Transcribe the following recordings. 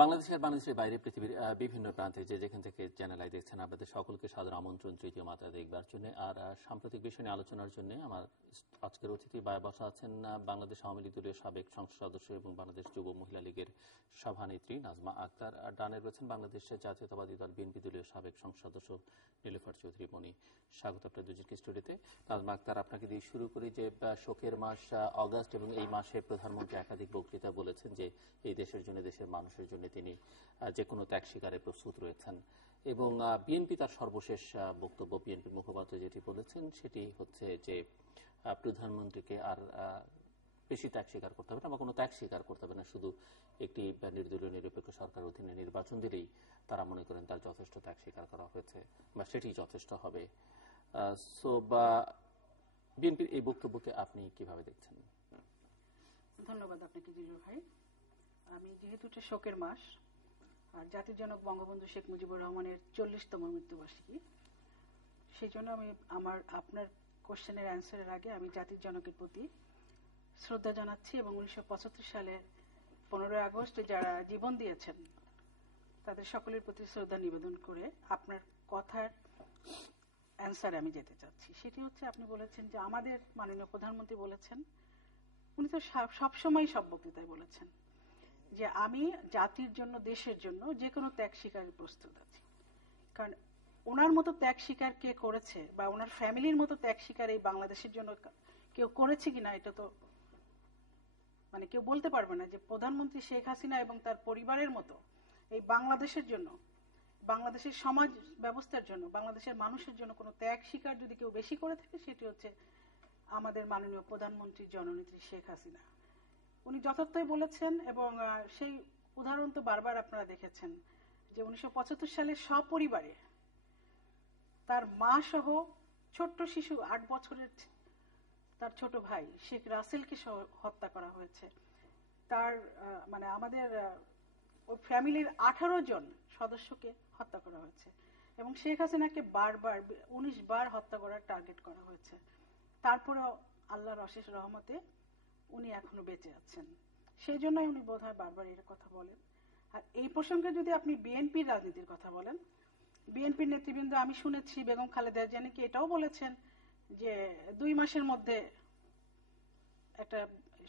বাংলাদেশের বাইরে পৃথিবীর বিভিন্ন প্রান্তে যেখান থেকে চ্যানেল আই দেখছেন আপনাদের সকলকে সাদর আমন্ত্রণ তৃতীয় মাত্রা দেখবার জন্য। আর সাম্প্রতিক বিষয় নিয়ে আলোচনার জন্য আমার আজকের অতিথি বসা আছেন বাংলাদেশ আওয়ামী লীগ দলীয় সাবেক সংসদ সদস্য এবং বাংলাদেশ যুব মহিলা লীগের সভানেত্রী নাজমা আক্তার। ডানে রয়েছেন বাংলাদেশ জাতীয়তাবাদী দল বিএনপি দলীয় সাবেক সংসদ সদস্য নীলুফার চৌধুরী মনি। স্বাগত আপনার দুজনকে স্টুডিওতে। নাজমা আক্তার, আপনাকে দিয়ে শুরু করি যে শোকের মাস অগাস্ট এবং এই মাসে প্রধানমন্ত্রী একাধিক বক্তৃতা বলেছেন যে এই দেশের জন্য, দেশের মানুষের জন্য তিনি যে কোনো ত্যাগ স্বীকারে প্রস্তুত রয়েছেন। এবং বিএনপি তার সর্বশেষ বক্তব্য, বিএনপির মুখপাত্র যেটি বলেছেন সেটি হচ্ছে যে প্রধানমন্ত্রীকে আর বেশি ত্যাগ স্বীকার করতে হবে না বা কোনো ত্যাগ স্বীকার করতে হবে না, শুধু একটি নির্দলীয় নিরপেক্ষ সরকারের অধীনে নির্বাচন দিলেই তারা মনে করেন তার যথেষ্ট ত্যাগ স্বীকার করা হয়েছে বা সেটি যথেষ্ট হবে। বিএনপির এই বক্তব্যকে আপনি কিভাবে দেখছেন? ধন্যবাদ আপনাকে জিলুর ভাই। আমি যেহেতু এটা শোকের মাস আর জাতির জনক বঙ্গবন্ধু শেখ মুজিবুর রহমানের 40তম মৃত্যুবার্ষিকী, সেই জন্য আমি আপনার কোশ্চেনের অ্যান্সারের আগে আমি জাতির জনকের প্রতি শ্রদ্ধা জানাচ্ছি এবং 1975 সালের 15 আগস্টে যারা জীবন দিয়েছেন তাদের সকলের প্রতি শ্রদ্ধা নিবেদন করে আপনার কথার অ্যান্সারে আমি যেতে চাচ্ছি। সেটি হচ্ছে, আপনি বলেছেন যে আমাদের মাননীয় প্রধানমন্ত্রী বলেছেন, উনি তো সবসময় সব বক্তৃতায় বলেছেন যে আমি জাতির জন্য, দেশের জন্য যে কোনো ত্যাগ স্বীকারের প্রস্তুত আছি। কারণ ওনার মতো ত্যাগ স্বীকার কে করেছে বা ওনার ফ্যামিলির মতো ত্যাগ স্বীকার এই বাংলাদেশের জন্য কেউ করেছে কিনা এটা তো কেউ বলতে পারবে না যে প্রধানমন্ত্রী শেখ হাসিনা এবং তার পরিবারের মতো এই বাংলাদেশের জন্য, বাংলাদেশের সমাজ ব্যবস্থার জন্য, বাংলাদেশের মানুষের জন্য কোনো ত্যাগ স্বীকার যদি কেউ বেশি করে থাকে সেটি হচ্ছে আমাদের মাননীয় প্রধানমন্ত্রী জননেত্রী শেখ হাসিনা। উনি যথার্থই বলেছেন এবং সেই উদাহরণ তো বারবার আপনারা দেখেছেন যে 1975 সালে সপরিবারে তার মা সহ ছোট্ট শিশু 8 বছরের তার ছোট ভাই শেখ রাসেলকে হত্যা করা হয়েছে। তার আমাদের ওই ফ্যামিলির 18 জন সদস্যকে হত্যা করা হয়েছে এবং শেখ হাসিনাকে 19 বার হত্যা করার টার্গেট করা হয়েছে। তারপরেও আল্লাহর অশেষ রহমতে উনি এখনো বেঁচে আছেন। সেই জন্যই উনি বোধহয় বারবার এর কথা বলেন। আর এই প্রসঙ্গে যদি আপনি বিএনপির রাজনীতির কথা বলেন, বিএনপির নেতৃবৃন্দ আমি শুনেছি বেগম খালেদা জিয়া কি এটাও বলেছেন যে 2 মাসের মধ্যে একটা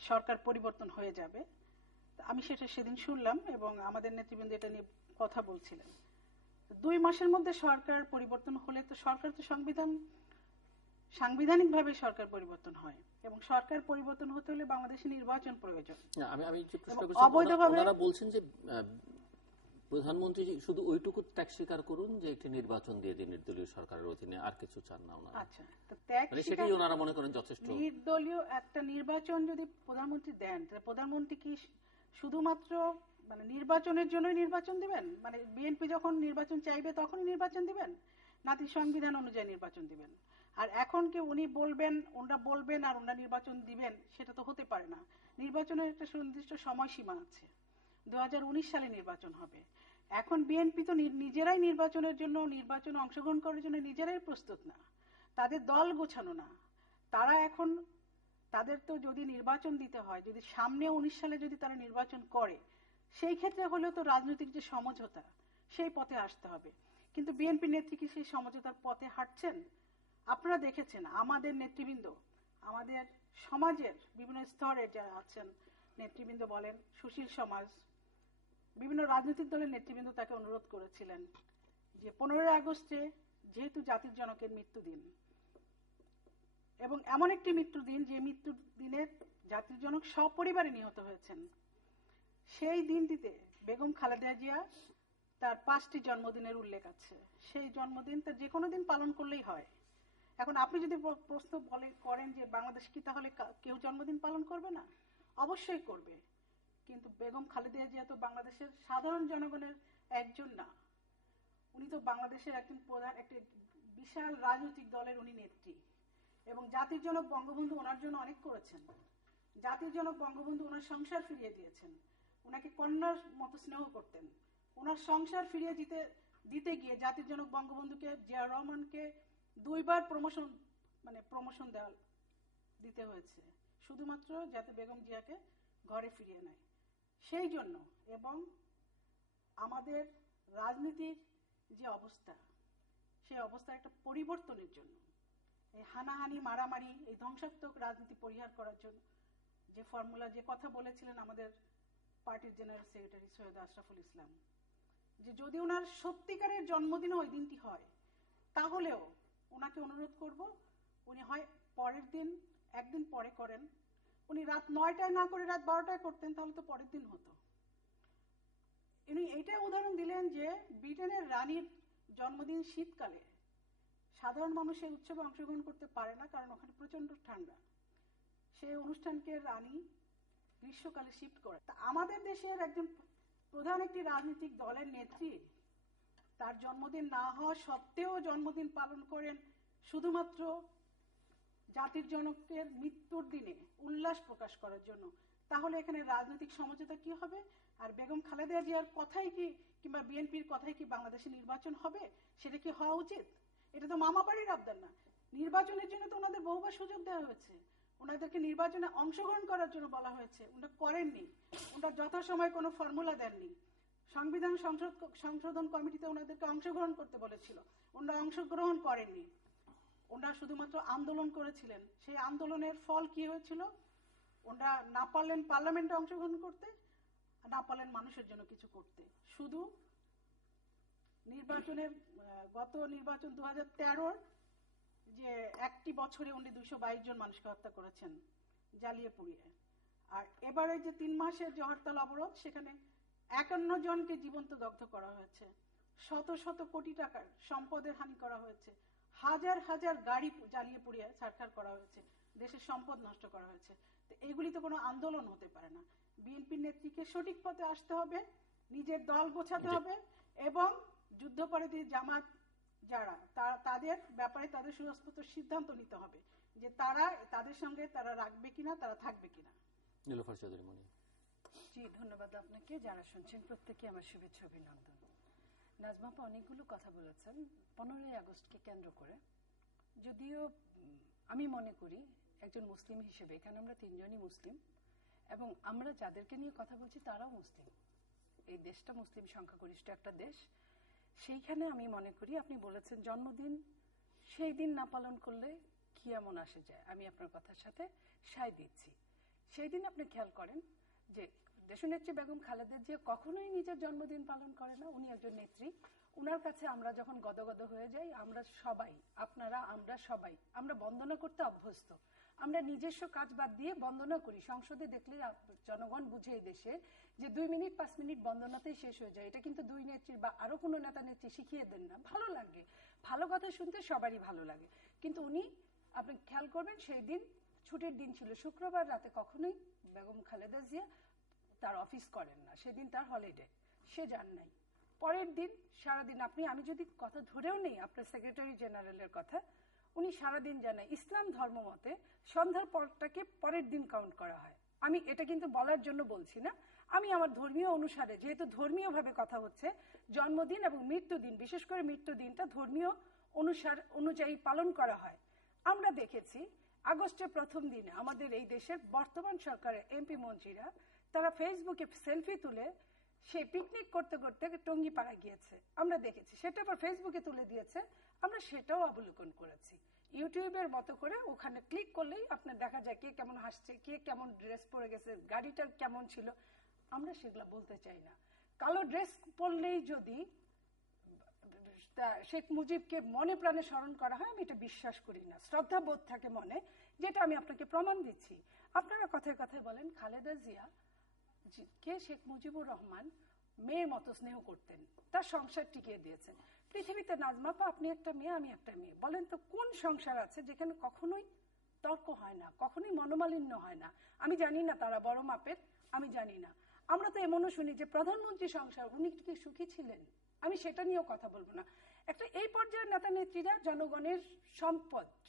সরকার পরিবর্তন হয়ে যাবে। আমি সেটা সেদিন শুনলাম এবং আমাদের নেতৃবৃন্দ এটা নিয়ে কথা বলছিলেন। 2 মাসের মধ্যে সরকার পরিবর্তন হলে তো সরকার তো সাংবিধানিকভাবে সরকার পরিবর্তন হয় এবং সরকার পরিবর্তন হতে হলে বাংলাদেশে নির্বাচন প্রয়োজন। আমি যে প্রশ্ন করছি, ওনারা বলছেন যে প্রধানমন্ত্রী শুধু ওইটুকু ত্যাগ স্বীকার করুন যে একটি নির্বাচন দিয়ে দিন নির্দলীয় সরকারের অধীনে, আর কিছু চান না ওনারা। আচ্ছা, তো ত্যাগ সেটাই ওনারা মনে করেন যথেষ্ট। নির্দলীয় একটা নির্বাচন যদি প্রধানমন্ত্রী দেন, তাহলে প্রধানমন্ত্রী কি শুধুমাত্র নির্বাচনের জন্যই নির্বাচন দিবেন? বিএনপি যখন নির্বাচন চাইবে তখনই নির্বাচন দিবেন, নাকি সংবিধান অনুযায়ী নির্বাচন দিবেন? আর এখন কি ওনারা বলবেন আর ওনারা নির্বাচন দিবেন? সেটা তো হতে পারে না। নির্বাচনের একটা সুনির্দিষ্ট সময়সীমা আছে, 2019 সালে নির্বাচন হবে। এখন বিএনপি তো নিজেরাই নির্বাচনে অংশগ্রহণ করার জন্য নিজেরাই প্রস্তুত না, তাদের দল গোছানো না। তারা এখন তাদের তো যদি নির্বাচন দিতে হয়, যদি সামনে 19 সালে যদি তারা নির্বাচন করে, সেই ক্ষেত্রে হলেও তো রাজনৈতিক যে সমঝোতা সেই পথে আসতে হবে। কিন্তু বিএনপি নেত্রী কি সেই সমঝোতার পথে হাঁটছেন? আপনারা দেখেছেন আমাদের নেতৃবৃন্দ, আমাদের সমাজের বিভিন্ন স্তরের যারা আছেন নেতৃবৃন্দ বলেন, সুশীল সমাজ, বিভিন্ন রাজনৈতিক দলের নেতৃবৃন্দ তাকে অনুরোধ করেছিলেন যে 15 আগস্টে যেহেতু জাতির জনকের মৃত্যুদিন এবং এমন একটি মৃত্যুদিন যে মৃত্যুদিনে জাতির জনক সপরিবারে নিহত হয়েছেন, সেই দিনটিতে বেগম খালেদা জিয়া তার 5টি জন্মদিনের উল্লেখ আছে। সেই জন্মদিন তো যে কোনো দিন পালন করলেই হয়। এখন আপনি যদি প্রশ্ন করেন যে বাংলাদেশ কি তাহলে কেউ জন্মদিন পালন করবে না? অবশ্যই করবে, কিন্তু বেগম খালেদা জিয়া তো বাংলাদেশের সাধারণ জনগণের একজন না, উনি তো বাংলাদেশের একজন প্রধান, একটি বিশাল রাজনৈতিক দলের উনি নেত্রী এবং জাতির জনক বঙ্গবন্ধু ওনার জন্য অনেক করেছেন। জাতির জনক বঙ্গবন্ধু ওনার সংসার ফিরিয়ে দিয়েছেন, ওনাকে কন্যার মতো স্নেহ করতেন। ওনার সংসার ফিরিয়ে দিতে গিয়ে জাতির জনক বঙ্গবন্ধুকে, জিয়াউর রহমানকে 2 বার প্রমোশন দিতে হয়েছে শুধুমাত্র যাতে বেগম জিয়াকে ঘরে ফিরিয়ে নেয়। সেই জন্য এবং আমাদের রাজনীতির যে অবস্থা, সেই অবস্থা একটা পরিবর্তনের জন্য, এই হানাহানি মারামারি, এই ধ্বংসাত্মক রাজনীতি পরিহার করার জন্য যে ফর্মুলা, যে কথা বলেছিলেন আমাদের পার্টির জেনারেল সেক্রেটারি সৈয়দ আশরাফুল ইসলাম, যে যদি ওনার সত্যিকারের জন্মদিন ওই দিনটি হয়, তাহলেও ওনাকে অনুরোধ করব উনি হয় পরের দিন একদিন পরে করেন। উনি রাত 9টায় না করে রাত 12টায় করতেন, তাহলে তো পরের দিন হতো। উনি এইটা উদাহরণ দিলেন যে ব্রিটেনের রানীর জন্মদিন শীতকালে, সাধারণ মানুষ এই উৎসবে অংশগ্রহণ করতে পারে না, কারণ ওখানে প্রচন্ড ঠান্ডা। সেই অনুষ্ঠানকে রানী গ্রীষ্মকালে শিফট করে। আমাদের দেশের একজন প্রধান একটি রাজনৈতিক দলের নেত্রী তার জন্মদিন না হওয়া সত্ত্বেও জন্মদিন পালন করেন শুধুমাত্র জাতির জনকের মৃত্যুর দিনে উল্লাস প্রকাশ করার জন্য, তাহলে এখানে রাজনৈতিক সমঝোতা কি হবে? আর বেগম খালেদা জিয়ার কথাই কি, কিংবা বিএনপির কথাই কি বাংলাদেশে নির্বাচন হবে? সেটা কি হওয়া উচিত? এটা তো মামা বাড়ির আবদার না। নির্বাচনের জন্য তো ওনাদের বহুবার সুযোগ দেওয়া হয়েছে, ওনাদেরকে নির্বাচনে অংশগ্রহণ করার জন্য বলা হয়েছে, ওনারা করেননি। ওনারা যথাসময়ে কোনো ফর্মুলা দেননি। সংবিধান সংশোধন কমিটিতে ওনাদেরকে অংশগ্রহণ করতে বলেছিল, ওনারা অংশগ্রহণ করেননি। ওনারা শুধুমাত্র আন্দোলন করেছিলেন। সেই আন্দোলনের ফল কি হয়েছিল? ওনারা না পারলেন পার্লামেন্টে অংশগ্রহণ করতে, না পারলেন মানুষের জন্য কিছু করতে। শুধু নির্বাচনের গত নির্বাচন 2013-র যে একটি বছরে উনি 222 জন মানুষকে হত্যা করেছেন জ্বালিয়ে পুড়িয়ে, আর এবারে যে 3 মাসের যে হরতাল অবরোধ, সেখানে 51 জনকে জীবন্ত দগ্ধ করা হয়েছে, শত শত কোটি টাকার সম্পদের হানি করা হয়েছে, হাজার হাজার গাড়ি জ্বালিয়ে পুড়িয়ে ছারখার করা হয়েছে, দেশের সম্পদ নষ্ট করা হয়েছে। তো এগুলি তো কোনো আন্দোলন হতে পারে না। বিএনপির নেত্রীকে সঠিক পথে আসতে হবে, নিজের দল গোছাতে হবে, এবং যুদ্ধপরাধী জামাত যারা তাদের ব্যাপারে তাদের সুস্পষ্ট সিদ্ধান্ত নিতে হবে যে তারা তাদের সঙ্গে তারা রাখবে কিনা, তারা থাকবে কিনা। নীলুফার চৌধুরী মনি। জি, ধন্যবাদ আপনাকে। যারা শুনছেন প্রত্যেকে আমার শুভেচ্ছা অভিনন্দন। নাজমা আপা অনেকগুলো কথা বলেছেন 15ই আগস্টকে কেন্দ্র করে। যদিও আমি মনে করি একজন মুসলিম হিসেবে, এখানে আমরা 3 জনই মুসলিম, এবং আমরা যাদেরকে নিয়ে কথা বলছি তারাও মুসলিম। এই দেশটা মুসলিম সংখ্যাগরিষ্ঠ একটা দেশ। সেইখানে আমি মনে করি, আপনি বলেছেন জন্মদিন সেই দিন না পালন করলে কি এমন আসে যায়, আমি আপনার কথার সাথে সায় দিচ্ছি। সেই দিন আপনি খেয়াল করেন যে দেশনেত্রী বেগম খালেদা জিয়া কখনোই নিজের জন্মদিন পালন করে না। উনি একজন নেত্রী, উনার কাছে আমরা যখন গদগদ হয়ে যাই, আমরা সবাই, আপনারা, আমরা সবাই, আমরা বন্দনা করতে অভ্যস্ত। আমরা নিজস্ব কাজ বাদ দিয়ে বন্দনা করি। সংসদে দেখলে জনগণ বুঝে এই দেশে যে 2 মিনিট 5 মিনিট বন্দনাতেই শেষ হয়ে যায়। এটা কিন্তু 2 নেত্রীর বা আরো কোনো নেতা নেত্রী শিখিয়ে দেন না। ভালো লাগে, ভালো কথা শুনতে সবারই ভালো লাগে। কিন্তু উনি, আপনি খেয়াল করবেন, সেই দিন ছুটির দিন ছিল, শুক্রবার রাতে কখনোই বেগম খালেদা জিয়া তার অফিস করেন না, সেদিন তার হলিডে, সে যান নাই। পরের দিন সারাদিন, আমি যদি কথা ধরেও নেই আপনার সেক্রেটারি জেনারেলের কথা, উনি সারাদিন জানায় ইসলাম ধর্ম মতে সন্ধ্যার পরটাকে পরের দিন কাউন্ট করা হয়। আমি এটা কিন্তু বলার জন্য বলছি না, আমি আমার ধর্মীয় অনুসারে, যেহেতু ধর্মীয় ভাবে কথা হচ্ছে, জন্মদিন এবং মৃত্যুদিন, বিশেষ করে মৃত্যুদিনটা ধর্মীয় অনুযায়ী পালন করা হয়। আমরা দেখেছি আগস্টের প্রথম দিনে আমাদের এই দেশের বর্তমান সরকারের এমপি মন্ত্রীরা তারা ফেসবুকে সেলফি তুলে সে পিকনিক করতে করতে টঙ্গিপাড়া গিয়েছে, আমরা দেখেছি। সেটা আবার ফেসবুকে তুলে দিয়েছে, আমরা সেটাও অবলোকন করেছি। ইউটিউবের মতো করে ওখানে ক্লিক করলেই আপনার দেখা যায় কে কেমন হাসছে, কে কেমন ড্রেস পরে গেছে, গাড়িটা কেমন ছিল। আমরা সেগুলো বলতে চাই না। কালো ড্রেস পরলেই যদি শেখ মুজিবকে মনে প্রাণে স্মরণ করা হয়, আমি এটা বিশ্বাস করি না। শ্রদ্ধা বোধ থাকে মনে, যেটা আমি আপনাকে প্রমাণ দিচ্ছি। আপনারা কথায় কথায় বলেন খালেদা জিয়া কে শেখ মুজিবুর রহমান মেয়ের মতো স্নেহ করতেন, তার সংসার টিকিয়ে দিয়েছেন। পৃথিবীতে নাজমাপা আপনি একটা মেয়ে, আমি একটা মেয়ে, বলেন তো কোন সংসার আছে যেখানে কখনোই তর্ক হয় না, কখনোই মনোমালিন্য হয় না? আমি জানি না তারা বড় মাপের, আমি জানি না। আমরা তো এমনও শুনি যে প্রধানমন্ত্রী সংসার, উনি কি সুখী ছিলেন? আমি সেটা নিয়েও কথা বলবো না। একটা এই পর্যায়ের নেতা নেত্রীরা জনগণের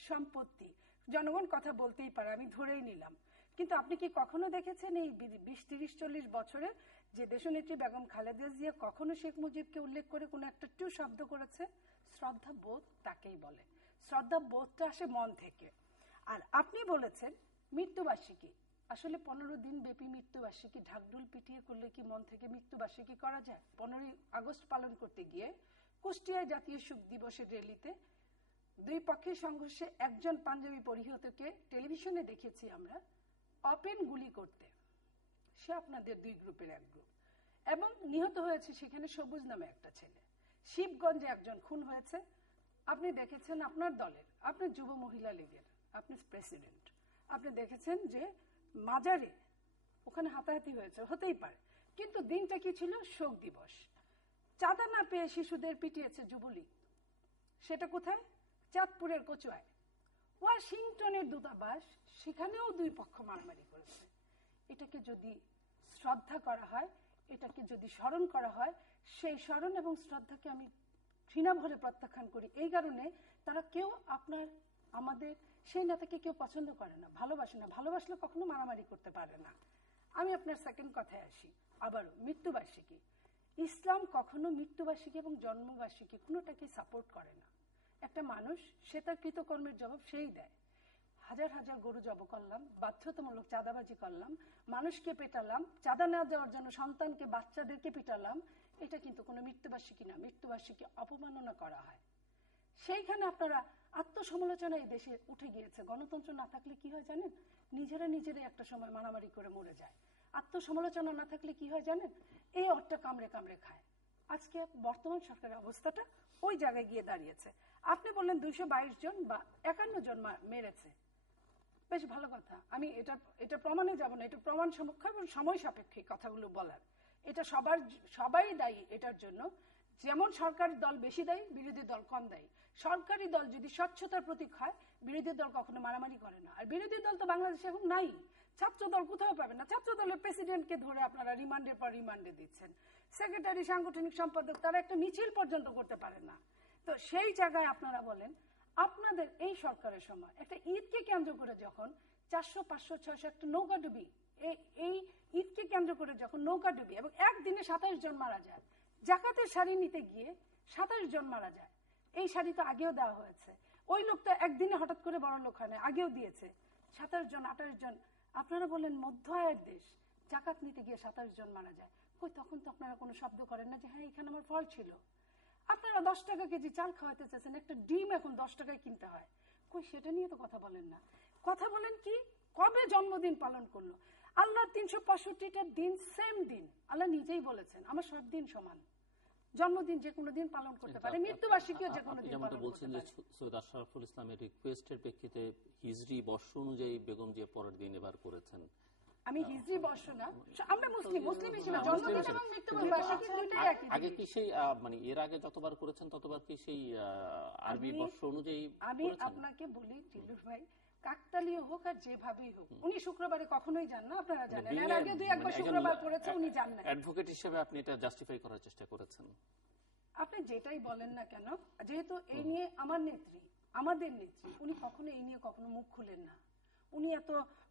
সম্পত্তি, জনগণ কথা বলতেই পারে, আমি ধরেই নিলাম। কিন্তু আপনি কি কখনো দেখেছেন এই 20, 30, 40 বছরে যে দেশনেত্রী বেগম খালেদা জিয়া কখনো শেখ মুজিবকে উল্লেখ করে কোনো একটা শব্দ করেছে? শ্রদ্ধা বোধ তাকেই বলে। শ্রদ্ধা বোধটা আসে মন থেকে। আর আপনি বলেছেন মৃত্যুবার্ষিকী, আসলে 15 দিন ব্যাপী মৃত্যুবার্ষিকী ঢাকঢোল পিটিয়ে করলে কি মন থেকে মৃত্যুবার্ষিকী করা যায়? 15 আগস্ট পালন করতে গিয়ে কুষ্টিয়ায় জাতীয় শোক দিবসের র্যালিতে দুই পক্ষের সংঘর্ষে একজন পাঞ্জাবি পরিহিতকে টেলিভিশনে দেখেছি আমরা ওপেন গুলি করতে। সে আপনাদের দুই গ্রুপের এক গ্রুপ, এবং নিহত হয়েছে সেখানে সবুজ নামে একটা ছেলে। শিবগঞ্জে একজন খুন হয়েছে, আপনি দেখেছেন আপনার দলের, আপনার যুব মহিলা লীগের, আপনি প্রেসিডেন্ট, আপনি দেখেছেন যে মাজারে ওখানে হাতাহাতি হয়েছে, হতেই পারে, কিন্তু দিনটা কি ছিল? শোক দিবস। চাঁদা না পেয়ে শিশুদের পিটিয়েছে যুবলীগ, সেটা কোথায়? চাঁদপুরের কচুয়ায়। ওয়াশিংটনের দূতাবাস, সেখানেও দুই পক্ষ মারামারি করেছে। এটাকে যদি শ্রদ্ধা করা হয়, এটাকে যদি স্মরণ করা হয়, সেই স্মরণ এবং শ্রদ্ধাকে আমি ঘৃণা ভরে প্রত্যাখ্যান করি। এই কারণে তারা কেউ আপনার আমাদের সেই নেতাকে কেউ পছন্দ করে না, ভালোবাসে না, ভালোবাসলে কখনো মারামারি করতে পারে না। আমি আপনার সেকেন্ড কথায় আসি, আবারও মৃত্যুবার্ষিকী। ইসলাম কখনো মৃত্যুবার্ষিকী এবং জন্মবার্ষিকী কোনোটাকে সাপোর্ট করে না। একটা মানুষ, সে তার কৃতকর্মের জবাব সেই দেয়। হাজার হাজার গরু জব করলাম, বাধ্যতামূলক চাঁদাবাজি করলাম, মানুষকে পেটালাম, চাঁদা না দেওয়ার জন্য সন্তানকে, বাচ্চাদেরকে পিটালাম, এটা কিন্তু কোনো মৃত্যুবার্ষিকী না। মৃত্যুবার্ষিকী অপমাননা করা হয়। সেইখানে আপনারা আত্মসমালোচনা এই দেশে উঠে গিয়েছে। গণতন্ত্র না থাকলে কি হয় জানেন? নিজেরাই একটা সময় মারামারি করে মরে যায়। আত্মসমালোচনা না থাকলে কি হয় জানেন? এই অটটা কামড়ে কামড়ে খায়। আজকে বর্তমান সরকারের অবস্থাটা ওই জায়গায় গিয়ে দাঁড়িয়েছে। আপনি বললেন 222 জন বা 51 জন মেরেছে, বেশ ভালো কথা। আমি এটা প্রমাণে যাব না, এটা প্রমাণ সমীক্ষা এবং সময় সাপেক্ষে কথাগুলো বলার। এটা সবাই দায়ী এটার জন্য। যেমন সরকারি দল বেশি দায়ী, বিরোধী দল কম দায়ী। সরকারি দল যদি স্বচ্ছতার প্রতীক হয়, বিরোধী দল কখনো মারামারি করে না। আর বিরোধী দল তো বাংলাদেশে এখন নাই। ছাত্র দল কোথাও পাবে না। ছাত্র দলের প্রেসিডেন্টকে ধরে আপনারা রিমান্ডের পর রিমান্ডে দিচ্ছেন। সেক্রেটারি, সাংগঠনিক সম্পাদক, তারা একটা মিছিল পর্যন্ত করতে পারে না। তো সেই জায়গায় আপনারা বলেন, আপনাদের এই সরকারের সময় একটা ঈদকে কেন্দ্র করে যখন 400, 500, 600 একটা নৌকাডুবি, এই ঈদকে কেন্দ্র করে যখন নৌকাডুবি এবং একদিনে 27 জন মারা যায়, জাকাতের শাড়ি নিতে গিয়ে 27 জন মারা যায়। এই শাড়ি তো আগেও দেওয়া হয়েছে। ওই লোকটা একদিনে হঠাৎ করে বড় লোক হয় না, আগেও দিয়েছে। 27 জন, 28 জন। আপনারা বললেন মধ্য আয়ের দেশ, জাকাত নিতে গিয়ে 27 জন মারা যায়। কই, তখন তো আপনারা কোনো শব্দ করেন না যে হ্যাঁ এখানে আমার ফল ছিল। আপনারা 10 টাকা কেজি চাল খাওয়াতে চাচ্ছেন, একটা ডিম এখন 10 টাকায় কিনতে হয়। কই, সেটা নিয়ে তো কথা বলেন না। কথা বলেন কি, কবে জন্মদিন পালন করলো? আল্লাহ 365টা দিন সেম দিন। আল্লাহ নিজেই বলেছেন আমার সব দিন সমান। জন্মদিন যে কোনো দিন পালন করতে পারে, মৃত্যুবার্ষিকীও যে কোনো দিন পালন করতে বলছেন যে সৈয়দ আশরাফুল ইসলামের রিকোয়েস্টের প্রেক্ষিতে হিজরি বর্ষ অনুযায়ী বেগম জিয়া পরের দিন এবার করেছেন। আমি হিজরি বর্ষ না, আমরা মুসলিম হিসেবে জন্মদিন এবং মৃত্যুবার্ষিকী দুইটাই একই। আগে কি সেই মানে এর আগে যতবার করেছেন ততবার কি সেই আরবি বর্ষ অনুযায়ী? আমি আপনাকে বলি জিল্লুর ভাই, কাকতালীয় হোক আর যেভাবেই হোক, উনি শুক্রবারে কখনোই যান না, আপনারা জানেন। এর আগে 2-1 শুক্রবার করেছে, উনি যান না। অ্যাডভোকেট হিসেবে আপনি এটা জাস্টিফাই করার চেষ্টা করেছেন। আপনি যেটাই বলেন না কেন, যেহেতু এই নিয়ে আমার নেত্রী, আমাদের নেত্রী, উনি কখনো এই নিয়ে কখনো মুখ খুলেন না। উনি এত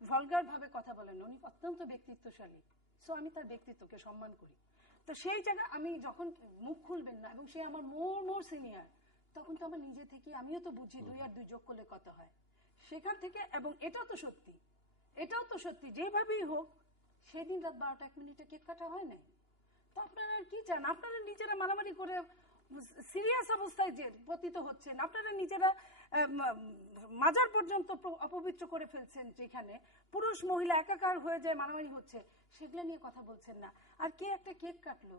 ভলগার ভাবে কথা বলেন না, উনি অত্যন্ত ব্যক্তিত্বশালী। সো আমি তার ব্যক্তিত্বকে সম্মান করি। তো সেই জায়গায় আমি যখন মুখ খুলবেন না এবং সে আমার মোর সিনিয়র, তখন তো আমার নিজে থেকে আমিও তো বুঝি 2 আর 2 যোগ করলে কত হয়। সেখান থেকে, এবং এটাও তো সত্যি যেভাবেই হোক সেদিন রাত 12টা 1 মিনিটে কেক কাটা হয় নাই। তো আপনারা কি চান? আপনারা নিজেরা মারামারি করে সিরিয়াস অবস্থায় যে পতিত হচ্ছেন, আপনারা নিজেরা মাজার পর্যন্ত অপবিত্র করে ফেলছেন, যেখানে পুরুষ মহিলা একাকার হয়ে যায়, মারামারি হচ্ছে, সেগুলো নিয়ে কথা বলছেন না। আর কে একটা কেক কাটলো,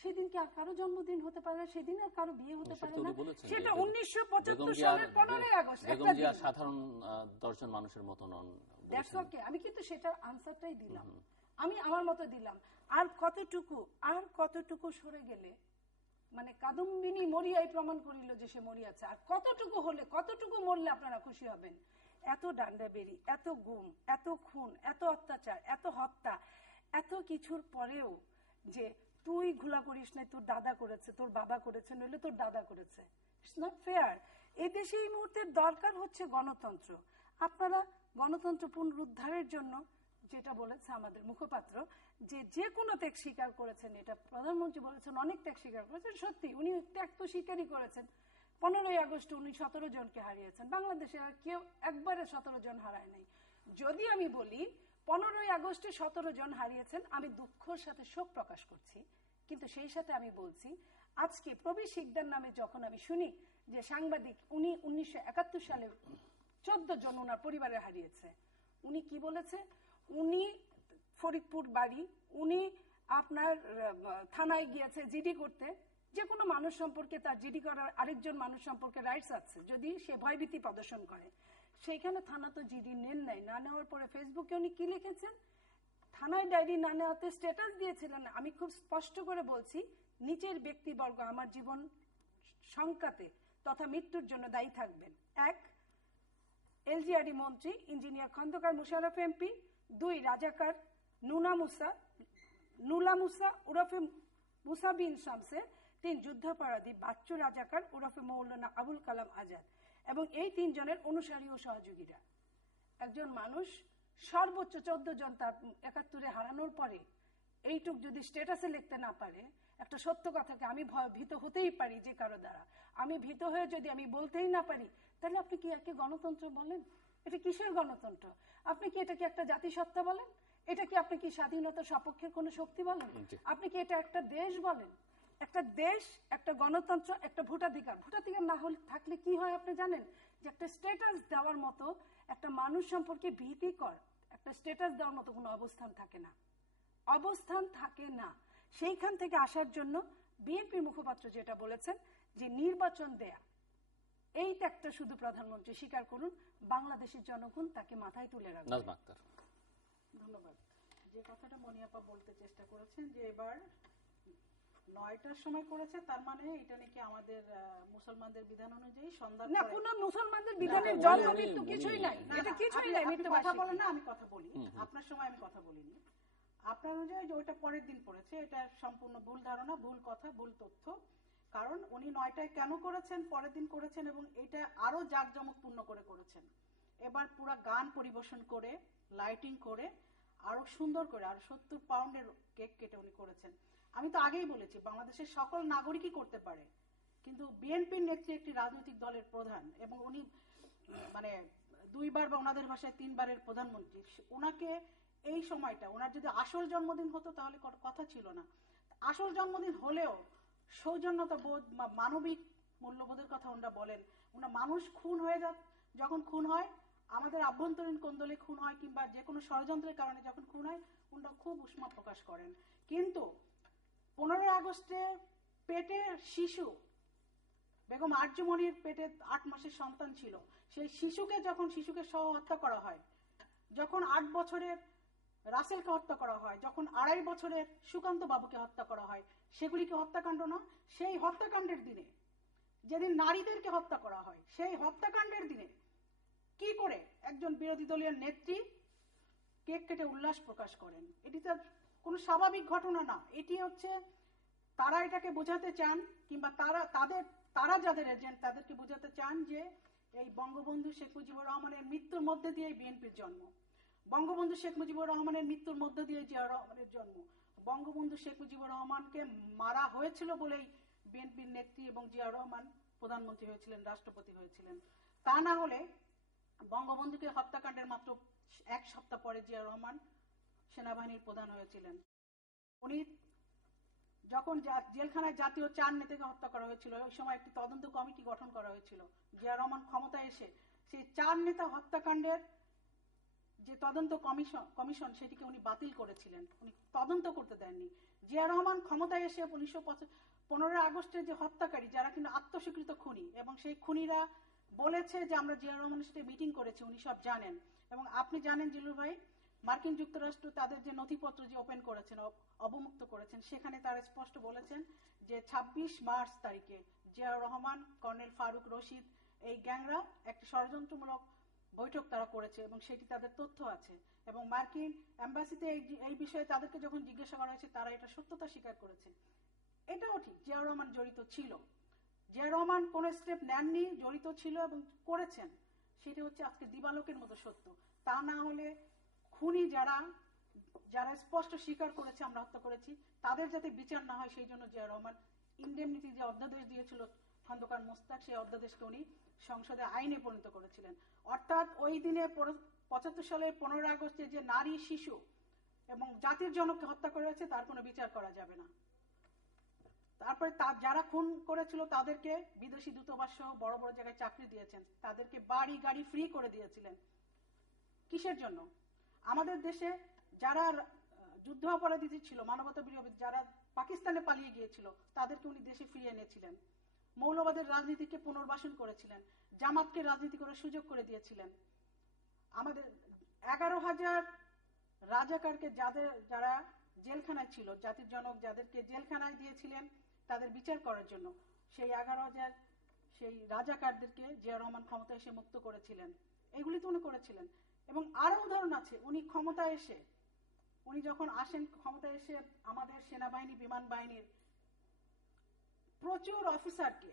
সেদিন কি আর কারো জন্মদিন হতে পারে না? সেদিন আর কারো বিয়ে হতে পারে না? সেটা 1975 সালের 15 আগস্ট একটা দিন। সাধারণ 10 জন মানুষের মতো নন। That's okay. আমি কিন্তু সেটার আনসারটাই দিলাম, আমি আমার মতো দিলাম। আর কতটুকু সরে গেলে, মানে কাদম্বিনী মরিয়াই প্রমাণ করিল যে সে মরিয়াছে। আর কতটুকু মরলে আপনারা খুশি হবেন? এত ডান্ডাবেরি, এত গুম, এত খুন, এত অত্যাচার, এত হত্যা, এত কিছুর পরেও যে তুই ঘোলা করিস না, তোর দাদা করেছে, তোর বাবা করেছে, নইলে তোর দাদা করেছে। It's not fair. এই দেশে এই মুহূর্তে দরকার হচ্ছে গণতন্ত্র। আপনারা গণতন্ত্র পুনরুদ্ধারের জন্য, যেটা বলেছে আমাদের মুখপাত্র, যে কোনো ত্যাগ স্বীকার করেছেন, এটা প্রধানমন্ত্রী বলেছেন, অনেক ত্যাগ স্বীকার করেছেন। সত্যি উনি ত্যাগ তো স্বীকারই করেছেন। 15ই আগস্ট উনি 17 জনকে হারিয়েছেন। বাংলাদেশে আর কেউ একবারে 17 জন হারায় নাই। যদি আমি বলি 15ই আগস্টে 17 জন হারিয়েছেন, আমি দুঃখের সাথে শোক প্রকাশ করছি। কিন্তু সেই সাথে আমি বলছি, আজকে প্রবীর শিকদার নামে যখন আমি শুনি যে সাংবাদিক উনি 1971 সালে 14 জন ওনার পরিবারে হারিয়েছে, উনি কি বলেছে, উনি ফরিদপুর বাড়ি, উনি আপনার থানায় গিয়েছে জিডি করতে। যে কোনো মানুষ সম্পর্কে তার জিডি করার আরেকজন মানুষ সম্পর্কে রাইটস আছে যদি সে ভয়ভীতি প্রদর্শন করে। সেইখানে থানা তো জিডি নেন নাই, না নেওয়ার পরে ফেসবুকে উনি কি লিখেছেন, থানায় ডায়েরি না নেওয়াতে স্ট্যাটাস দিয়েছিলেন। আমি খুব স্পষ্ট করে বলছি, নিচের ব্যক্তিবর্গ আমার জীবন সংখ্যাতে তথা মৃত্যুর জন্য দায়ী থাকবেন। 1, এলজিআরডি মন্ত্রী ইঞ্জিনিয়ার খন্দকার মুশাররফ এমপি। 2, রাজাকার নুলা মুসা ওরফে মুসা বিন শামসের। 3, যুদ্ধাপরাধী বাচ্চু রাজাকার ওরফে মৌলানা আবুল কালাম আজাদ। এবং এই 3 জনের অনুসারী ও সহযোগীরা। একজন মানুষ সর্বোচ্চ 14 জন তার 71-এ হারানোর পরে এইটুক যদি স্ট্যাটাসে লিখতে না পারে, একটা সত্য কথাকে আমি ভীত হতেই পারি যে কারো দ্বারা, আমি ভীত হয়ে যদি আমি বলতেই না পারি, তাহলে আপনি কি একে গণতন্ত্র বলেন? এটা কিসের গণতন্ত্র? আপনি কি এটাকে একটা জাতিসত্তা বলেন? এটা কি আপনি কি স্বাধীনতার সপক্ষের কোন শক্তি বলেন? আপনি কি এটা একটা দেশ বলেন? একটা দেশ, একটা গণতন্ত্র, একটা ভোটাধিকার না হলে থাকলে কি হয় আপনি জানেন? যে একটা স্ট্যাটাস দেওয়ার মতো, একটা মানুষ সম্পর্কে ভীতিকর একটা স্ট্যাটাস দেওয়ার মতো কোনো অবস্থান থাকে না, অবস্থান থাকে না। সেইখান থেকে আসার জন্য বিএনপির মুখপাত্র যেটা বলেছেন যে নির্বাচন দেয়া, এই ত্যাগটা শুধু প্রধানমন্ত্রী স্বীকার করুন, বাংলাদেশের জনগণ তাকে মাথায় তুলে রাখবে। ধন্যবাদ। যে কথাটা মনিয়াপা বলতে চেষ্টা করেছেন যে এবার 9টার সময় করেছে, তার মানে এটা নাকি আমাদের মুসলমানদের বিধান অনুযায়ী সন্ধ্যার না, কোন মুসলমানদের বিধানের জন্ম মৃত্যু কিছুই নাই, এটা কিছুই নাই। মৃত্যু কথা বলেন না, আমি কথা বলি, আপনার সময় আমি কথা বলিনি। আপনার অনুযায়ী যে ওইটা পরের দিন পড়েছে, এটা সম্পূর্ণ ভুল ধারণা, ভুল কথা, ভুল তথ্য। কারণ উনি 9টায় কেন করেছেন, পরের দিন করেছেন এবং এটা আরো জাঁকজমকপূর্ণ করে করেছেন। এবার পুরো গান পরিবেশন করে, লাইটিং করে, আরো সুন্দর করে, আরো 70 পাউন্ডের কেক কেটে উনি করেছেন। আমি তো আগেই বলেছি বাংলাদেশের সকল নাগরিকই করতে পারে, কিন্তু বিএনপির নেত্রী একটি রাজনৈতিক দলের প্রধান এবং উনি মানে 2 বার বা ওনাদের ভাষায় 3 বারের প্রধানমন্ত্রী, ওনাকে এই সময়টা, ওনার যদি আসল জন্মদিন হতো তাহলে কথা ছিল না। আসল জন্মদিন হলেও সৌজন্যতা বোধ, মানবিক মূল্যবোধের কথা ওনারা বলেন। ওনার মানুষ খুন হয়ে যখন খুন হয়, আমাদের আভ্যন্তরীণ কোন্দলে খুন হয় কিংবা যে কোনো ষড়যন্ত্রের কারণে যখন খুন হয়, ওনারা খুব উষ্মা প্রকাশ করেন। কিন্তু 15 আগস্টে পেটে শিশু, বেগম আরজুমনির পেটে 8 মাসের সন্তান ছিল, সেই শিশুকে সহ হত্যা করা হয়, যখন 8 বছরের রাসেলকে হত্যা করা হয়, যখন 2.5 বছরের সুকান্ত বাবুকে হত্যা করা হয়, সেগুলিকে হত্যাকাণ্ড না? সেই হত্যাকাণ্ডের দিনে, যেদিন নারীদেরকে হত্যা করা হয়, সেই হত্যাকাণ্ডের দিনে কি করে একজন বিরোধী দলীয় নেত্রী কেক কেটে উল্লাস প্রকাশ করেন? এটি তো কোনো স্বাভাবিক ঘটনা না। এটি হচ্ছে তারা এটাকে বোঝাতে চান, কিংবা তারা যাদের এজেন্ট তাদেরকে বোঝাতে চান যে এই বঙ্গবন্ধু শেখ মুজিবুর রহমানের মৃত্যুর মধ্যে দিয়ে বিএনপির জন্ম, বঙ্গবন্ধু শেখ মুজিবুর রহমানের মৃত্যুর মধ্যে দিয়ে জিয়া রহমানের জন্ম, বঙ্গবন্ধু শেখ মুজিবুর রহমানকে মারা হয়েছিল বলেই বিএনপির নেত্রী এবং জিয়া রহমান প্রধানমন্ত্রী হয়েছিলেন, রাষ্ট্রপতি হয়েছিলেন। তা না হলে বঙ্গবন্ধুকে হত্যাকাণ্ডের মাত্র 1 সপ্তাহ পরে জিয়া রহমান সেনাবাহিনীর প্রধান হয়েছিলেন। উনি যখন জেলখানায় জাতীয় 4 নেতাকে হত্যা করা হয়েছিল, ওই সময় একটি তদন্ত কমিটি গঠন করা হয়েছিল। জিয়া রহমান ক্ষমতায় এসে সেই 4 নেতা হত্যাকাণ্ডের যে তদন্ত কমিশন সেটিকে উনি বাতিল করেছিলেন, উনি তদন্ত করতে দেননি। জিয়া রহমান ক্ষমতায় এসে 15 আগস্টের যে হত্যাকারী, যারা কিন্তু আত্মস্বীকৃত খুনি, এবং সেই খুনিরা বলেছে যে আমরা জিয়া রহমানের সাথে মিটিং করেছি, উনি সব জানেন। এবং আপনি জানেন জিলুর ভাই, মার্কিন যুক্তরাষ্ট্র তাদের যে নথিপত্র যে ওপেন করেছেন, অবমুক্ত করেছেন, সেখানে তারা স্পষ্ট বলেছেন যে 26 মার্চ তারিখে জিয়া রহমান, কর্নেল ফারুক রশিদ, এই গ্যাংরা একটি ষড়যন্ত্রমূলক বৈঠক তারা করেছে এবং সেটি তাদের তথ্য আছে। এবং মার্কিন এম্বাসিতে এই বিষয়ে তাদেরকে যখন জিজ্ঞাসা করা হয়েছে, তারা এটা সত্যতা স্বীকার করেছে। এটাও ঠিক, জিয়া রহমান জড়িত ছিল। জিয়া রহমান কোন স্টেপ নেননি, জড়িত ছিল এবং করেছেন, সেটা হচ্ছে আজকে দিবালোকের মতো সত্য। তা না হলে খুনি যারা স্পষ্ট স্বীকার করেছে আমরা হত্যা করেছি, তাদের যাতে বিচার না হয়, সেই জন্য জিয়া রহমান ইন্ডেমনিটি যে অধ্যাদেশ দিয়েছিল খন্দকার মোস্তাক, সেই অধ্যাদেশকে উনি সংসদে আইনে পরিণত করেছিলেন। অর্থাৎ ওই দিনে 75 সালের 15 আগস্টে যে নারী শিশু এবং জাতির জনককে হত্যা করেছে তার কোনো বিচার করা যাবে না। তারপরে যারা খুন করেছিল তাদেরকে বিদেশি দূতাবাস সহ বড় বড় জায়গায় চাকরি দিয়েছেন, তাদেরকে বাড়ি গাড়ি ফ্রি করে দিয়েছিলেন। কিসের জন্য? আমাদের দেশে যারা যুদ্ধ অপরাধী ছিল, মানবতা বিরোধী, যারা পাকিস্তানে পালিয়ে গিয়েছিল তাদেরকে উনি দেশে ফিরিয়ে এনেছিলেন। মৌলবাদের রাজনীতিকে পুনর্বাসন করেছিলেন, জামাতকে রাজনীতি করার সুযোগ করে দিয়েছিলেন। আমাদের 11,000 রাজাকারকে যারা জেলখানায় ছিল, জাতির জনক যাদেরকে জেলখানায় দিয়েছিলেন তাদের বিচার করার জন্য, সেই 11,000 সেই রাজাকারদেরকে জিয়া রহমান ক্ষমতায় এসে মুক্ত করেছিলেন। এগুলি তো উনি করেছিলেন। এবং আরো উদাহরণ আছে, উনি ক্ষমতায় এসে, উনি যখন আসেন ক্ষমতায় এসে আমাদের সেনাবাহিনী, বিমান বাহিনীর প্রচুর অফিসারকে,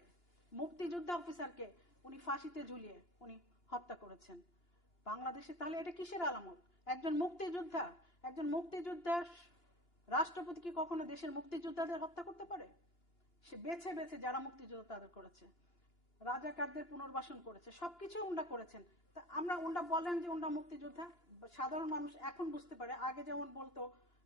মুক্তিযোদ্ধা অফিসারকে উনি ফাঁসিতে ঝুলিয়ে উনি হত্যা করেছেন। বাংলাদেশে তাহলে এটা কিসের আলামত? একজন মুক্তিযোদ্ধা রাষ্ট্রপতি কি কখনো দেশের মুক্তিযোদ্ধাদের হত্যা করতে পারে? সে বেছে বেছে যারা মুক্তিযোদ্ধা তাদের করেছে, রাজাকারদের পুনর্বাসন করেছে, সবকিছু উন্ডা করেছেন। তা আমরা উন্ডা বলেন যে উন্ডা মুক্তিযোদ্ধা, সাধারণ মানুষ এখন বুঝতে পারে। আগে যেমন বলতো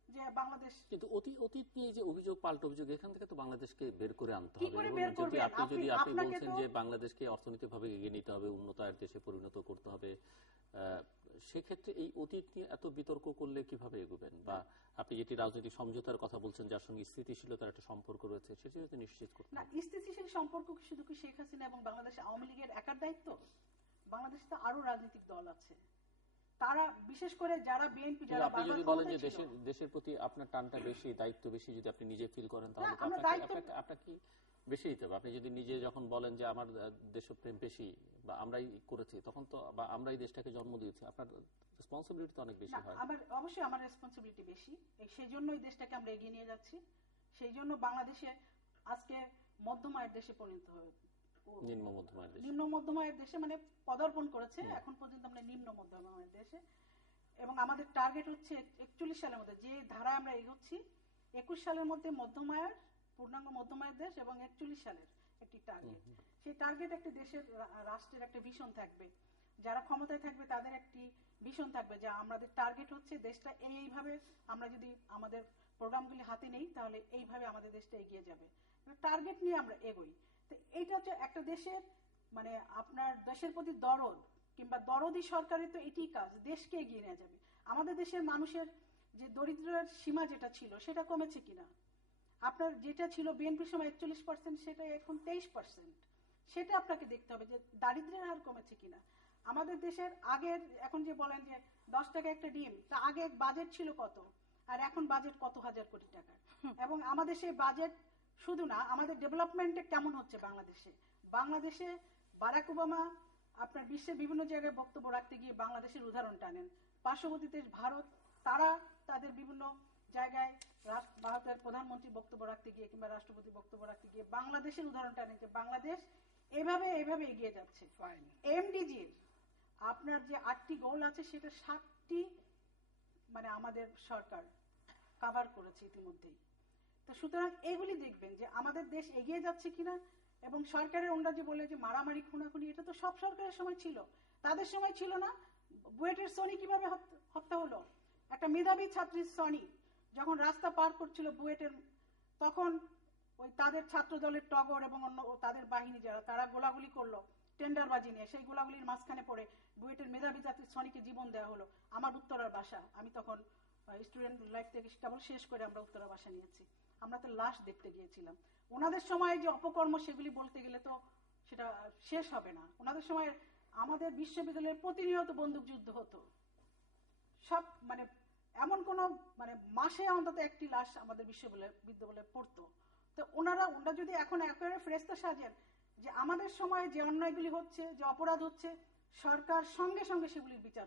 যে বাংলাদেশ, কিন্তু অতীত নিয়ে যে অভিযোগ, পাল্টা অভিযোগ, এখান থেকে তো বাংলাদেশকে বের করে আনতে কি হবে। করে বের করবেন? যদি আপনি বলছেন যে বাংলাদেশকে অর্থনৈতিকভাবে এগিয়ে নিতে হবে, উন্নতার দেশে পরিণত করতে হবে, সেক্ষেত্রে এই অতীত নিয়ে এত বিতর্ক করলে কিভাবে এগোবেন? বা আপনি যেটি রাজনৈতিক সমঝোতার কথা বলছেন, যার সঙ্গে স্থিতিশীলতার একটা সম্পর্ক রয়েছে, সেটি যদি নিশ্চিত করতে না, স্থিতিশীল সম্পর্ক শুধু কি শেখ হাসিনা এবং বাংলাদেশ আওয়ামী লীগের একার দায়িত্ব? বাংলাদেশে তো আরো রাজনৈতিক দল আছে, তারা বিশেষ করে যারা বিএনপি, যারা আপনি যদি বলেন যে দেশের প্রতি আপনার টানটা বেশি, দায়িত্ব বেশি, যদি আপনি নিজে ফিল করেন তাহলে আপনাকে বেশি দিতে হবে। আপনি যদি নিজে যখন বলেন যে আমার দেশপ্রেম বেশি বা আমরাই করেছি, তখন তো বা আমরাই দেশটাকে জন্ম দিয়েছি, আপনার রেসপন্সিবিলিটি তো অনেক বেশি হয়। অবশ্যই আমার রেসপন্সিবিলিটি বেশি, সেই জন্যই দেশটাকে আমরা এগিয়ে নিয়ে যাচ্ছি। সেই জন্য বাংলাদেশে আজকে মধ্যম আয়ের দেশে পরিণত হবে, নিম্ন মধ্যম আয়ের দেশে মানে পদার্পণ করেছে। এখন পর্যন্ত আমরা নিম্ন মধ্যম আয়ের দেশে, এবং আমাদের টার্গেট হচ্ছে 41 সালের মধ্যে, যে ধারায় আমরা এগোচ্ছি, 21 সালের মধ্যে মধ্যম আয়ের, পূর্ণাঙ্গ মধ্যম আয়ের দেশ, এবং 41 সালের একটি টার্গেট। সেই টার্গেট একটি দেশের, রাষ্ট্রের একটা ভিশন থাকবে, যারা ক্ষমতায় থাকবে তাদের একটি ভিশন থাকবে যে আমাদের টার্গেট হচ্ছে দেশটা এইভাবে, আমরা যদি আমাদের প্রোগ্রামগুলি হাতে নেই তাহলে এইভাবে আমাদের দেশটা এগিয়ে যাবে। টার্গেট নিয়ে আমরা এগোই। তো এইটা হচ্ছে একটা দেশের, মানে আপনার দেশের প্রতি দরদ কিংবা দরদি সরকারের তো এটি কাজ, দেশকে এগিয়ে নিয়ে যাবে। আমাদের দেশের মানুষের যে দরিদ্রের সীমা যেটা ছিল সেটা কমেছে কিনা? আপনার যেটা ছিল বিএনপির সময় 41%, সেটা এখন 23%। সেটা আপনাকে দেখতে হবে যে দারিদ্র্যের হার কমেছে কিনা। আমাদের দেশের আগের, এখন যে বলেন যে 10 টাকা একটা ডিম, তা আগে বাজেট ছিল কত, আর এখন বাজেট কত হাজার কোটি টাকা। এবং আমাদের সেই বাজেট শুধু না, আমাদের ডেভেলপমেন্টে কেমন হচ্ছে বাংলাদেশে বারাক ওবামা আপনার বিশ্বের বিভিন্ন জায়গায় বক্তব্য রাখতে গিয়ে বাংলাদেশের উদাহরণ টানেন। পার্শ্ববর্তী দেশ ভারত, তারা তাদের বিভিন্ন জায়গায় ভারতের প্রধানমন্ত্রী বক্তব্য রাখতে গিয়ে কিংবা রাষ্ট্রপতি বক্তব্য রাখতে গিয়ে বাংলাদেশের উদাহরণ টানেন যে বাংলাদেশ এভাবে এগিয়ে যাচ্ছে। এমডিজির আপনার যে 8টি গোল আছে, সেটা 7টি মানে আমাদের সরকার কভার করেছে ইতিমধ্যেই। তো সুতরাং এগুলি দেখবেন যে আমাদের দেশ এগিয়ে যাচ্ছে কিনা। এবং সরকারের ওনারা যে বলে যে মারামারি খুনাখুনি, এটা তো সব সরকারের সময় ছিল, তাদের সময় ছিল না। বুয়েটের সনি কিভাবে হত্যা হলো? একটা মেধাবী ছাত্রী সনি যখন রাস্তা পার করছিল বুয়েটের, তখন ওই তাদের ছাত্র দলের টগর এবং অন্য তাদের বাহিনী যারা, তারা গোলাগুলি করলো টেন্ডারবাজি নিয়ে। সেই গোলাগুলির মাঝখানে পড়ে বুয়েটের মেধাবী ছাত্রী সনিকে জীবন দেওয়া হলো। আমার উত্তরার বাসা, আমি তখন স্টুডেন্ট লাইফ থেকে কেবল শেষ করে আমরা উত্তরার বাসা নিয়েছি, আমরা তো লাশ দেখতে গিয়েছিলাম। ওনাদের সময় যে অপকর্ম, সেগুলি বলতে গেলে তো সেটা শেষ হবে না। ওনাদের সময় আমাদের বিশ্ববিদ্যালয়ের প্রতিনিয়ত বন্দুক যুদ্ধ হতো, সব মানে এমন কোন মানে মাসে অন্তত একটি লাশ আমাদের বিশ্ববিদ্যালয়ে পড়তো। তো ওনারা যদি এখন একেবারে ফেরেশতা সাজেন যে আমাদের সময় যে অন্যায়গুলি হচ্ছে, যে অপরাধ হচ্ছে, সরকার সঙ্গে সঙ্গে সেগুলির বিচার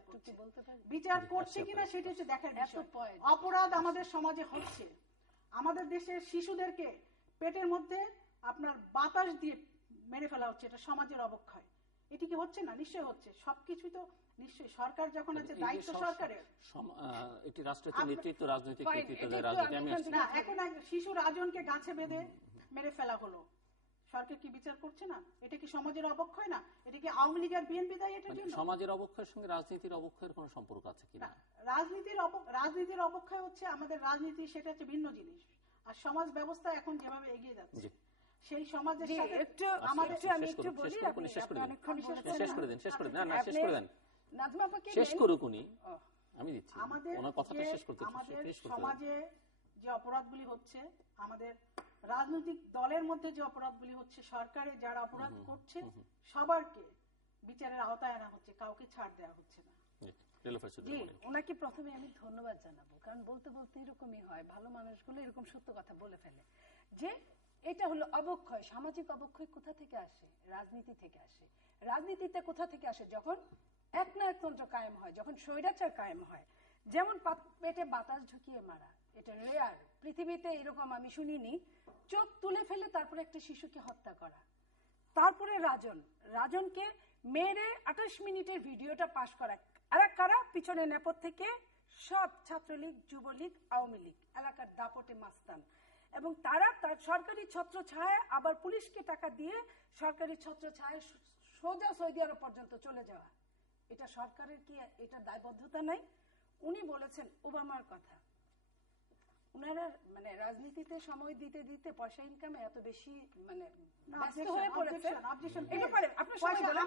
করছে কিনা সেটা হচ্ছে দেখার বিষয়। অপরাধ আমাদের সমাজে হচ্ছে, আমাদের দেশের শিশুদেরকে পেটের মধ্যে আপনার বাতাস দিয়ে মেরে ফেলা হচ্ছে, এটা সমাজের অবক্ষয়। এটি কি হচ্ছে না? নিশ্চয়ই হচ্ছে। সবকিছু তো নিশ্চয়ই সরকার যখন আছে, দায়িত্ব সরকারের। একটি রাষ্ট্রের নেতৃত্ব, রাজনৈতিক নেতৃত্ব, রাজনীতি। না, এখন শিশু রাজনকে গাছে বেঁধে মেরে ফেলা হলো, সরকার কি বিচার করছে না? এটা কি সমাজের অবক্ষয় না? এটা কি আওয়ামী লীগ আর বিএনপি দায়ী এটার জন্য? সমাজের অবক্ষয়ের সঙ্গে রাজনীতির অবক্ষয়ের কোনো সম্পর্ক আছে কিনা? রাজনীতির অবক্ষয় হচ্ছে আমাদের রাজনীতি, সেটা হচ্ছে ভিন্ন জিনিস। আর সমাজ ব্যবস্থা এখন যেভাবে এগিয়ে যাচ্ছে সেই সমাজের সাথে আমাদের আমি একটু বলি, আপনি অনেকক্ষণ শেষ করে দেন, শেষ করে দেন, না শেষ করে দেন, নাজমা আপাকে শেষ করুক উনি, আমি দিচ্ছি ওনার কথাটা শেষ করতে। আমাদের সমাজে যে অপরাধগুলি হচ্ছে, আমাদের রাজনৈতিক দলের মধ্যে যে অপরাধগুলি হচ্ছে, সরকারে যারা অপরাধ করছে সবারকে বিচারের আওতায় আনা হচ্ছে, কাউকে ছাড় দেওয়া হচ্ছে না। জি, ওনাকে প্রথমে আমি ধন্যবাদ জানাবো, কারণ বলতে বলতে এরকমই হয়, ভালো মানুষগুলো এরকম সত্য কথা বলে ফেলে যে এটা হলো অবক্ষয়। সামাজিক অবক্ষয় কোথা থেকে আসে? রাজনীতি থেকে আসে। রাজনীতিতে কোথা থেকে আসে? যখন একনায়কতন্ত্র কায়েম হয়, যখন স্বৈরাচার কায়েম হয়। যেমন পেটে বাতাস ঢুকিয়ে মারা, এটা রেয়ার, পৃথিবীতে এরকম আমি শুনিনি। চোখ তুলে ফেলে তারপরে একটা শিশুকে হত্যা করা, তারপরে রাজনকে মেরে 28 মিনিটের ভিডিওটা পাশ করা। আর কারা পিছনে নেপথ্য থেকে? সব ছাত্রলীগ, যুবলীগ, আওয়ামী লীগ, এলাকার দাপটে মাস্তান। এবং তারা তার সরকারি ছত্র ছায়, আবার পুলিশকে টাকা দিয়ে সরকারি ছত্র ছায় সোজা সৌদি আরব পর্যন্ত চলে যাওয়া। এটা সরকারের কি এটা দায়বদ্ধতা নাই? উনি বলেছেন ওবামার কথা, উনারা মানে রাজনীতিতে সময় দিতে দিতে পয়সা ইনকামে এত বেশি মানে ব্যস্ত হয়ে পড়েছে। এটা পারেন আপনার সময় বলেন,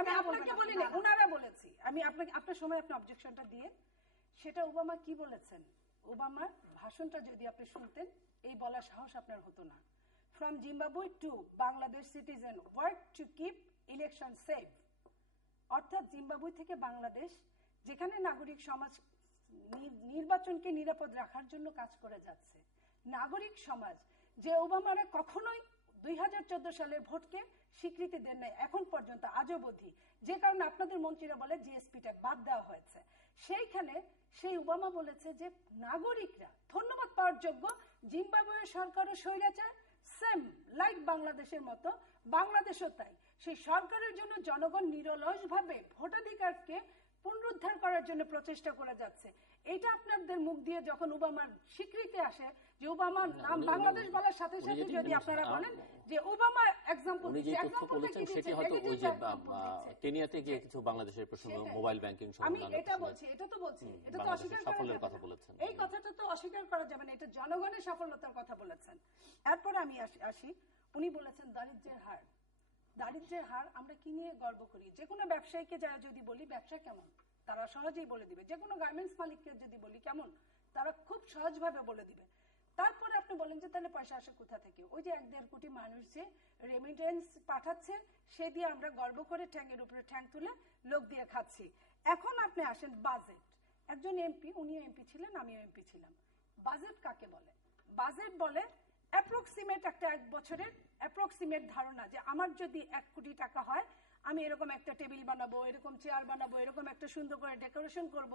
আমি আপনাকে বলি না, উনারা বলেছি, আমি আপনার সময় আপনি অবজেকশনটা দিয়ে। সেটা ওবামা কি বলেছেন? ওবামার ভাষণটা যদি আপনি শুনতেন, এই বলার সাহস আপনার হতো না। From Zimbabwe to Bangladesh citizen work to keep election safe. অর্থাৎ জিম্বাবুয়ে থেকে বাংলাদেশ, যেখানে নাগরিক সমাজ নির্বাচনকে নিরাপদ রাখার জন্য কাজ করে যাচ্ছে, নাগরিক সমাজ যে ওবামারা কখনোই 2014 সালের ভোটকে স্বীকৃতি দেন নাই এখন পর্যন্ত, আজও অবধি, যে কারণে আপনাদের মন্ত্রীরা বলে জিএসপিটা বাদ দেওয়া হয়েছে। সেইখানে সেই ওবামা বলেছে যে নাগরিকরা ধন্যবাদ পাওয়ার যোগ্য। জিম্বাবুয়ের সরকারও স্বৈরাচার, সেম লাইক বাংলাদেশের মতো, বাংলাদেশও তাই। সেই সরকারের জন্য জনগণ নিরলসভাবে ভোটাধিকারকে পুনরুদ্ধার করার জন্য প্রচেষ্টা করে যাচ্ছে। এটা আপনাদের মুখ দিয়ে যখন ওবামার স্বীকৃতি আসে, যে ওবামার নাম বাংলাদেশ বলার সাথে সাথে যদি আপনারা বলেন যে ওবামা এক্সাম্পল সেটি হয়তো ওই যে কেনিয়াতে গিয়ে কিছু বাংলাদেশের প্রসঙ্গ, মোবাইল ব্যাংকিং, আমি এটা বলছি, এটা তো বলছি, এটা তো অস্বীকার করার কথা বলেছেন, এই কথাটা তো অস্বীকার করা যাবে না, এটা জনগণের সফলতার কথা বলেছেন। এরপর আমি আসি, উনি বলেছেন দারিদ্র্যের হার। দারিদ্র্যের হার আমরা কি নিয়ে গর্ব করি? যে কোনো ব্যবসায়ীকে যারা যদি বলি ব্যবসা কেমন, তারা সহজেই বলে দিবে। যে কোনো গার্মেন্টস মালিককে যদি বলি কেমন, তারা খুব সহজভাবে বলে দিবে। তারপরে আপনি বলেন যে তাহলে পয়সা আসে কোথা থেকে? ওই যে 1-1.5 কোটি মানুষ যে রেমিটেন্স পাঠাচ্ছে, সে দিয়ে আমরা গর্ব করে ঠ্যাংয়ের উপরে ঠ্যাং তুলে লোক দিয়ে খাচ্ছি। এখন আপনি আসেন বাজেট। একজন এমপি, উনিও এমপি ছিলেন, আমিও এমপি ছিলাম। বাজেট কাকে বলে? বাজেট বলে অ্যাপ্রক্সিমেট একটা 1 বছরের অ্যাপ্রক্সিমেট ধারণা, যে আমার যদি 1 কোটি টাকা হয়, আমি এরকম একটা টেবিল বানাবো, এরকম চেয়ার বানাবো, এরকম একটা সুন্দর করে ডেকোরেশন করব।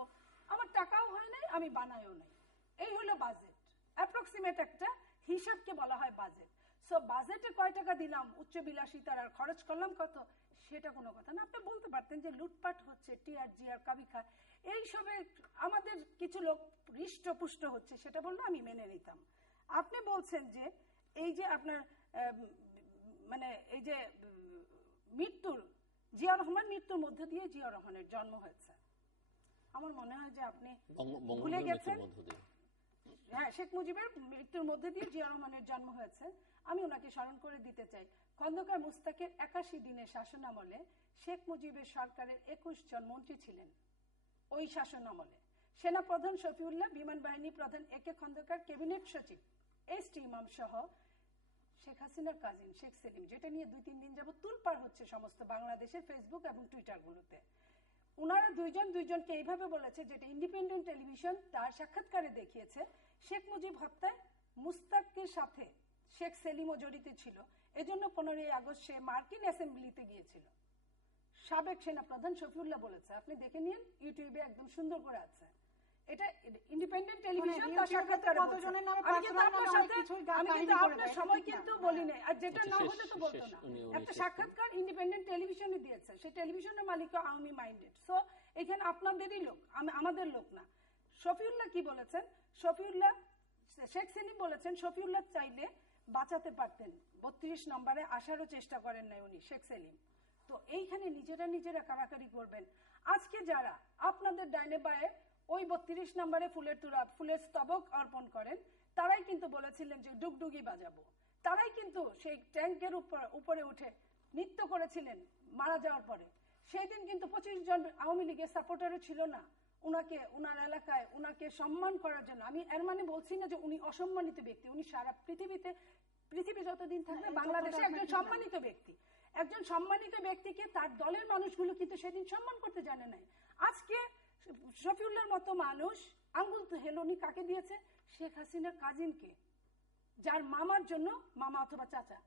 আমার টাকাও হয় নাই, আমি বানাইও নাই। এই হলো বাজেট। অ্যাপ্রক্সিমেট একটা হিসাবকে বলা হয় বাজেট। সো বাজেটে কয় টাকা দিলাম, উচ্চ বিলাসিতার, আর খরচ করলাম কত, সেটা কোনো কথা না। আপনি বলতে পারতেন যে লুটপাট হচ্ছে, টিআরজি আর কাবিখা এইসবে আমাদের কিছু লোক হৃষ্টপুষ্ট হচ্ছে, সেটা বললে আমি মেনে নিতাম। আপনি বলছেন যে এই যে আপনার মানে এই যে মৃত্যুর, জিয়াউর রহমান মৃত্যুর মধ্য দিয়ে জিয়াউর রহমানের জন্ম হয়েছে। আমার মনে হয় যে আপনি ভুলে গেছেন। হ্যাঁ, শেখ মুজিবের মৃত্যুর মধ্যে দিয়ে জিয়াউর রহমানের জন্ম হয়েছে। আমি ওনাকে স্মরণ করে দিতে চাই, খন্দকার মুস্তাকের 81 দিনের শাসন আমলে শেখ মুজিবের সরকারের 21 জন মন্ত্রী ছিলেন। ওই শাসন আমলে সেনাপ্রধান শফিউল্লাহ, বিমান বাহিনী প্রধান একে খন্দকার, ক্যাবিনেট সচিব এস.টি. ইমাম সহ শেখ হাসিনার কাজিন শেখ সেলিম, যেটা নিয়ে 2-3 দিন যাবত তুলপাড় হচ্ছে সমস্ত বাংলাদেশের ফেসবুক এবং টুইটার গুলোতে। ওনারা দুইজনকে এইভাবে বলেছে, যেটা ইন্ডিপেন্ডেন্ট টেলিভিশন তার সাক্ষাৎকারে দেখিয়েছে, শেখ মুজিব হত্যায় মুস্তাকের সাথে শেখ সেলিমও জড়িত ছিল। এজন্য 15ই আগস্ট সে মার্কিন অ্যাসেম্বলিতে গিয়েছিল। সাবেক সেনাপ্রধান শফিউল্লাহ বলেছে, আপনি দেখে নিন, ইউটিউবে একদম সুন্দর করে আছে। এটা ইন্ডিপেন্ডেন্ট টেলিভিশন তার সাক্ষাৎকারে বলছে। আমি কিন্তু আপনার সময় কিন্তু বলি নাই, আর যেটা না হলে তো বলতো না। একটা সাক্ষাৎকার ইন্ডিপেন্ডেন্ট টেলিভিশনে দিয়েছে, সেই টেলিভিশনের মালিক আওয়ামী মাইন্ডেড। সো এখানে আপনাদেরই লোক, আমাদের লোক না। শফিউল্লাহ কি বলেছেন? শফিউল্লাহ, শেখ সেলিম বলেছেন শফিউল্লাহ চাইলে বাঁচাতে পারতেন। 32 নম্বরে আসারও চেষ্টা করেন নাই উনি, শেখ সেলিম। তো এইখানে নিজেরা কারাকারি করবেন। আজকে যারা আপনাদের ডাইনে বায়ে ওই 32 নম্বরে ফুলের স্তবক অর্পণ করেন, তারাই কিন্তু বলেছিলেন যে ডুগডুগি বাজাবো, তারাই কিন্তু সেই ট্যাঙ্কের উপরে উঠে নৃত্য করেছিলেন মারা যাওয়ার পরে। সেই দিন কিন্তু 25 জন আওয়ামী লীগের সাপোর্টারও ছিল না উনাকে, উনার এলাকায় উনাকে সম্মান করার জন্য। আমি এর মানে বলছি না যে উনি অসম্মানিত ব্যক্তি, উনি সারা পৃথিবী যতদিন থাকবে বাংলাদেশে একজন সম্মানিত ব্যক্তি। একজন সম্মানিত ব্যক্তিকে তার দলের মানুষগুলো কিন্তু সেদিন সম্মান করতে জানে নাই। আজকে শফিউল্লাহর মতো মানুষ আঙ্গুল হেলো উনি কাকে দিয়েছে? শেখ হাসিনার কাজিনকে, যার মামার জন্য মামা অথবা চাচা।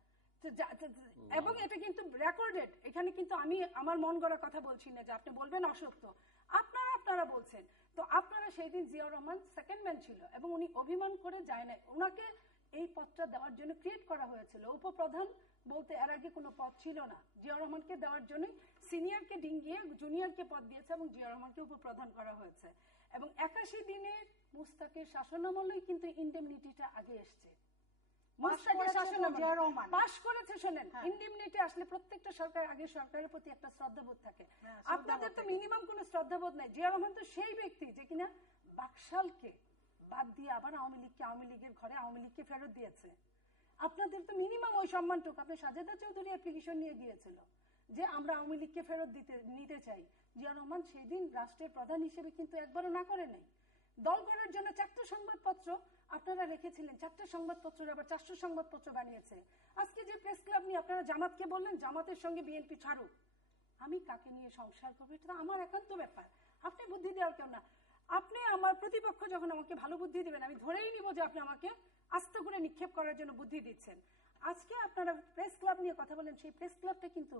এবং এটা কিন্তু রেকর্ডেড, এখানে কিন্তু আমি আমার মন গড়া কথা বলছি না যে আপনি বলবেন অসত্য, আপনারা বলছেন। তো আপনারা সেই দিন জিয়াউর রহমান সেকেন্ড ম্যান ছিল এবং উনি অভিমান করে যায় নাই। ওনাকে এই পদটা দেওয়ার জন্য ক্রিয়েট করা হয়েছিল। উপপ্রধান বলতে এর আগে কোনো পদ ছিল না, জিয়াউর রহমানকে দেওয়ার জন্য সিনিয়রকে ডিঙ্গিয়ে জুনিয়রকে পদ দিয়েছে এবং জিয়াউর রহমানকে উপপ্রধান করা হয়েছে। এবং 81 দিনে মুস্তাকের শাসনামলেই কিন্তু ইন্ডেমনিটিটা আগে এসছে। পাশ করেছে, শোনেন, ইন্ডেমনিটি আসলে প্রত্যেকটা সরকার আগে সরকারের প্রতি একটা শ্রদ্ধাবোধ থাকে। আপনাদের তো মিনিমাম কোনো শ্রদ্ধাবোধ নাই। জিয়া রহমান তো সেই ব্যক্তি যে কিনা বাকশালকে বাদ দিয়ে আবার আওয়ামী লীগের ঘরে আওয়ামী লীগকে ফেরত দিয়েছে। আপনাদের তো মিনিমাম ওই সম্মানটুকু। আপনি সাজেদা চৌধুরী অ্যাপ্লিকেশন নিয়ে গিয়েছিল যে আমরা আওয়ামী লীগকে ফেরত নিতে চাই। জিয়া রহমান সেই দিন রাষ্ট্রের প্রধান হিসেবে কিন্তু একবারও না করে নাই। দল করার জন্য 4টা সংবাদপত্র আপনারা রেখেছিলেন, 4টা সংবাদপত্র আবার 400 সংবাদপত্র বানিয়েছে। আজকে যে প্রেস ক্লাব নিয়ে আপনারা জামাতকে বললেন জামাতের সঙ্গে বিএনপি ছাড়ুক, আমি কাকে নিয়ে সংসার করবো এটা আমার একান্ত ব্যাপার, আপনি বুদ্ধি দেওয়ার কেউ না। আপনি আমার প্রতিপক্ষ যখন আমাকে ভালো বুদ্ধি দিবেন আমি ধরেই নিব যে আপনি আমাকে আস্তে করে নিক্ষেপ করার জন্য বুদ্ধি দিচ্ছেন। আজকে আপনারা প্রেস ক্লাব নিয়ে কথা বলেন, সেই প্রেস ক্লাবটা কিন্তু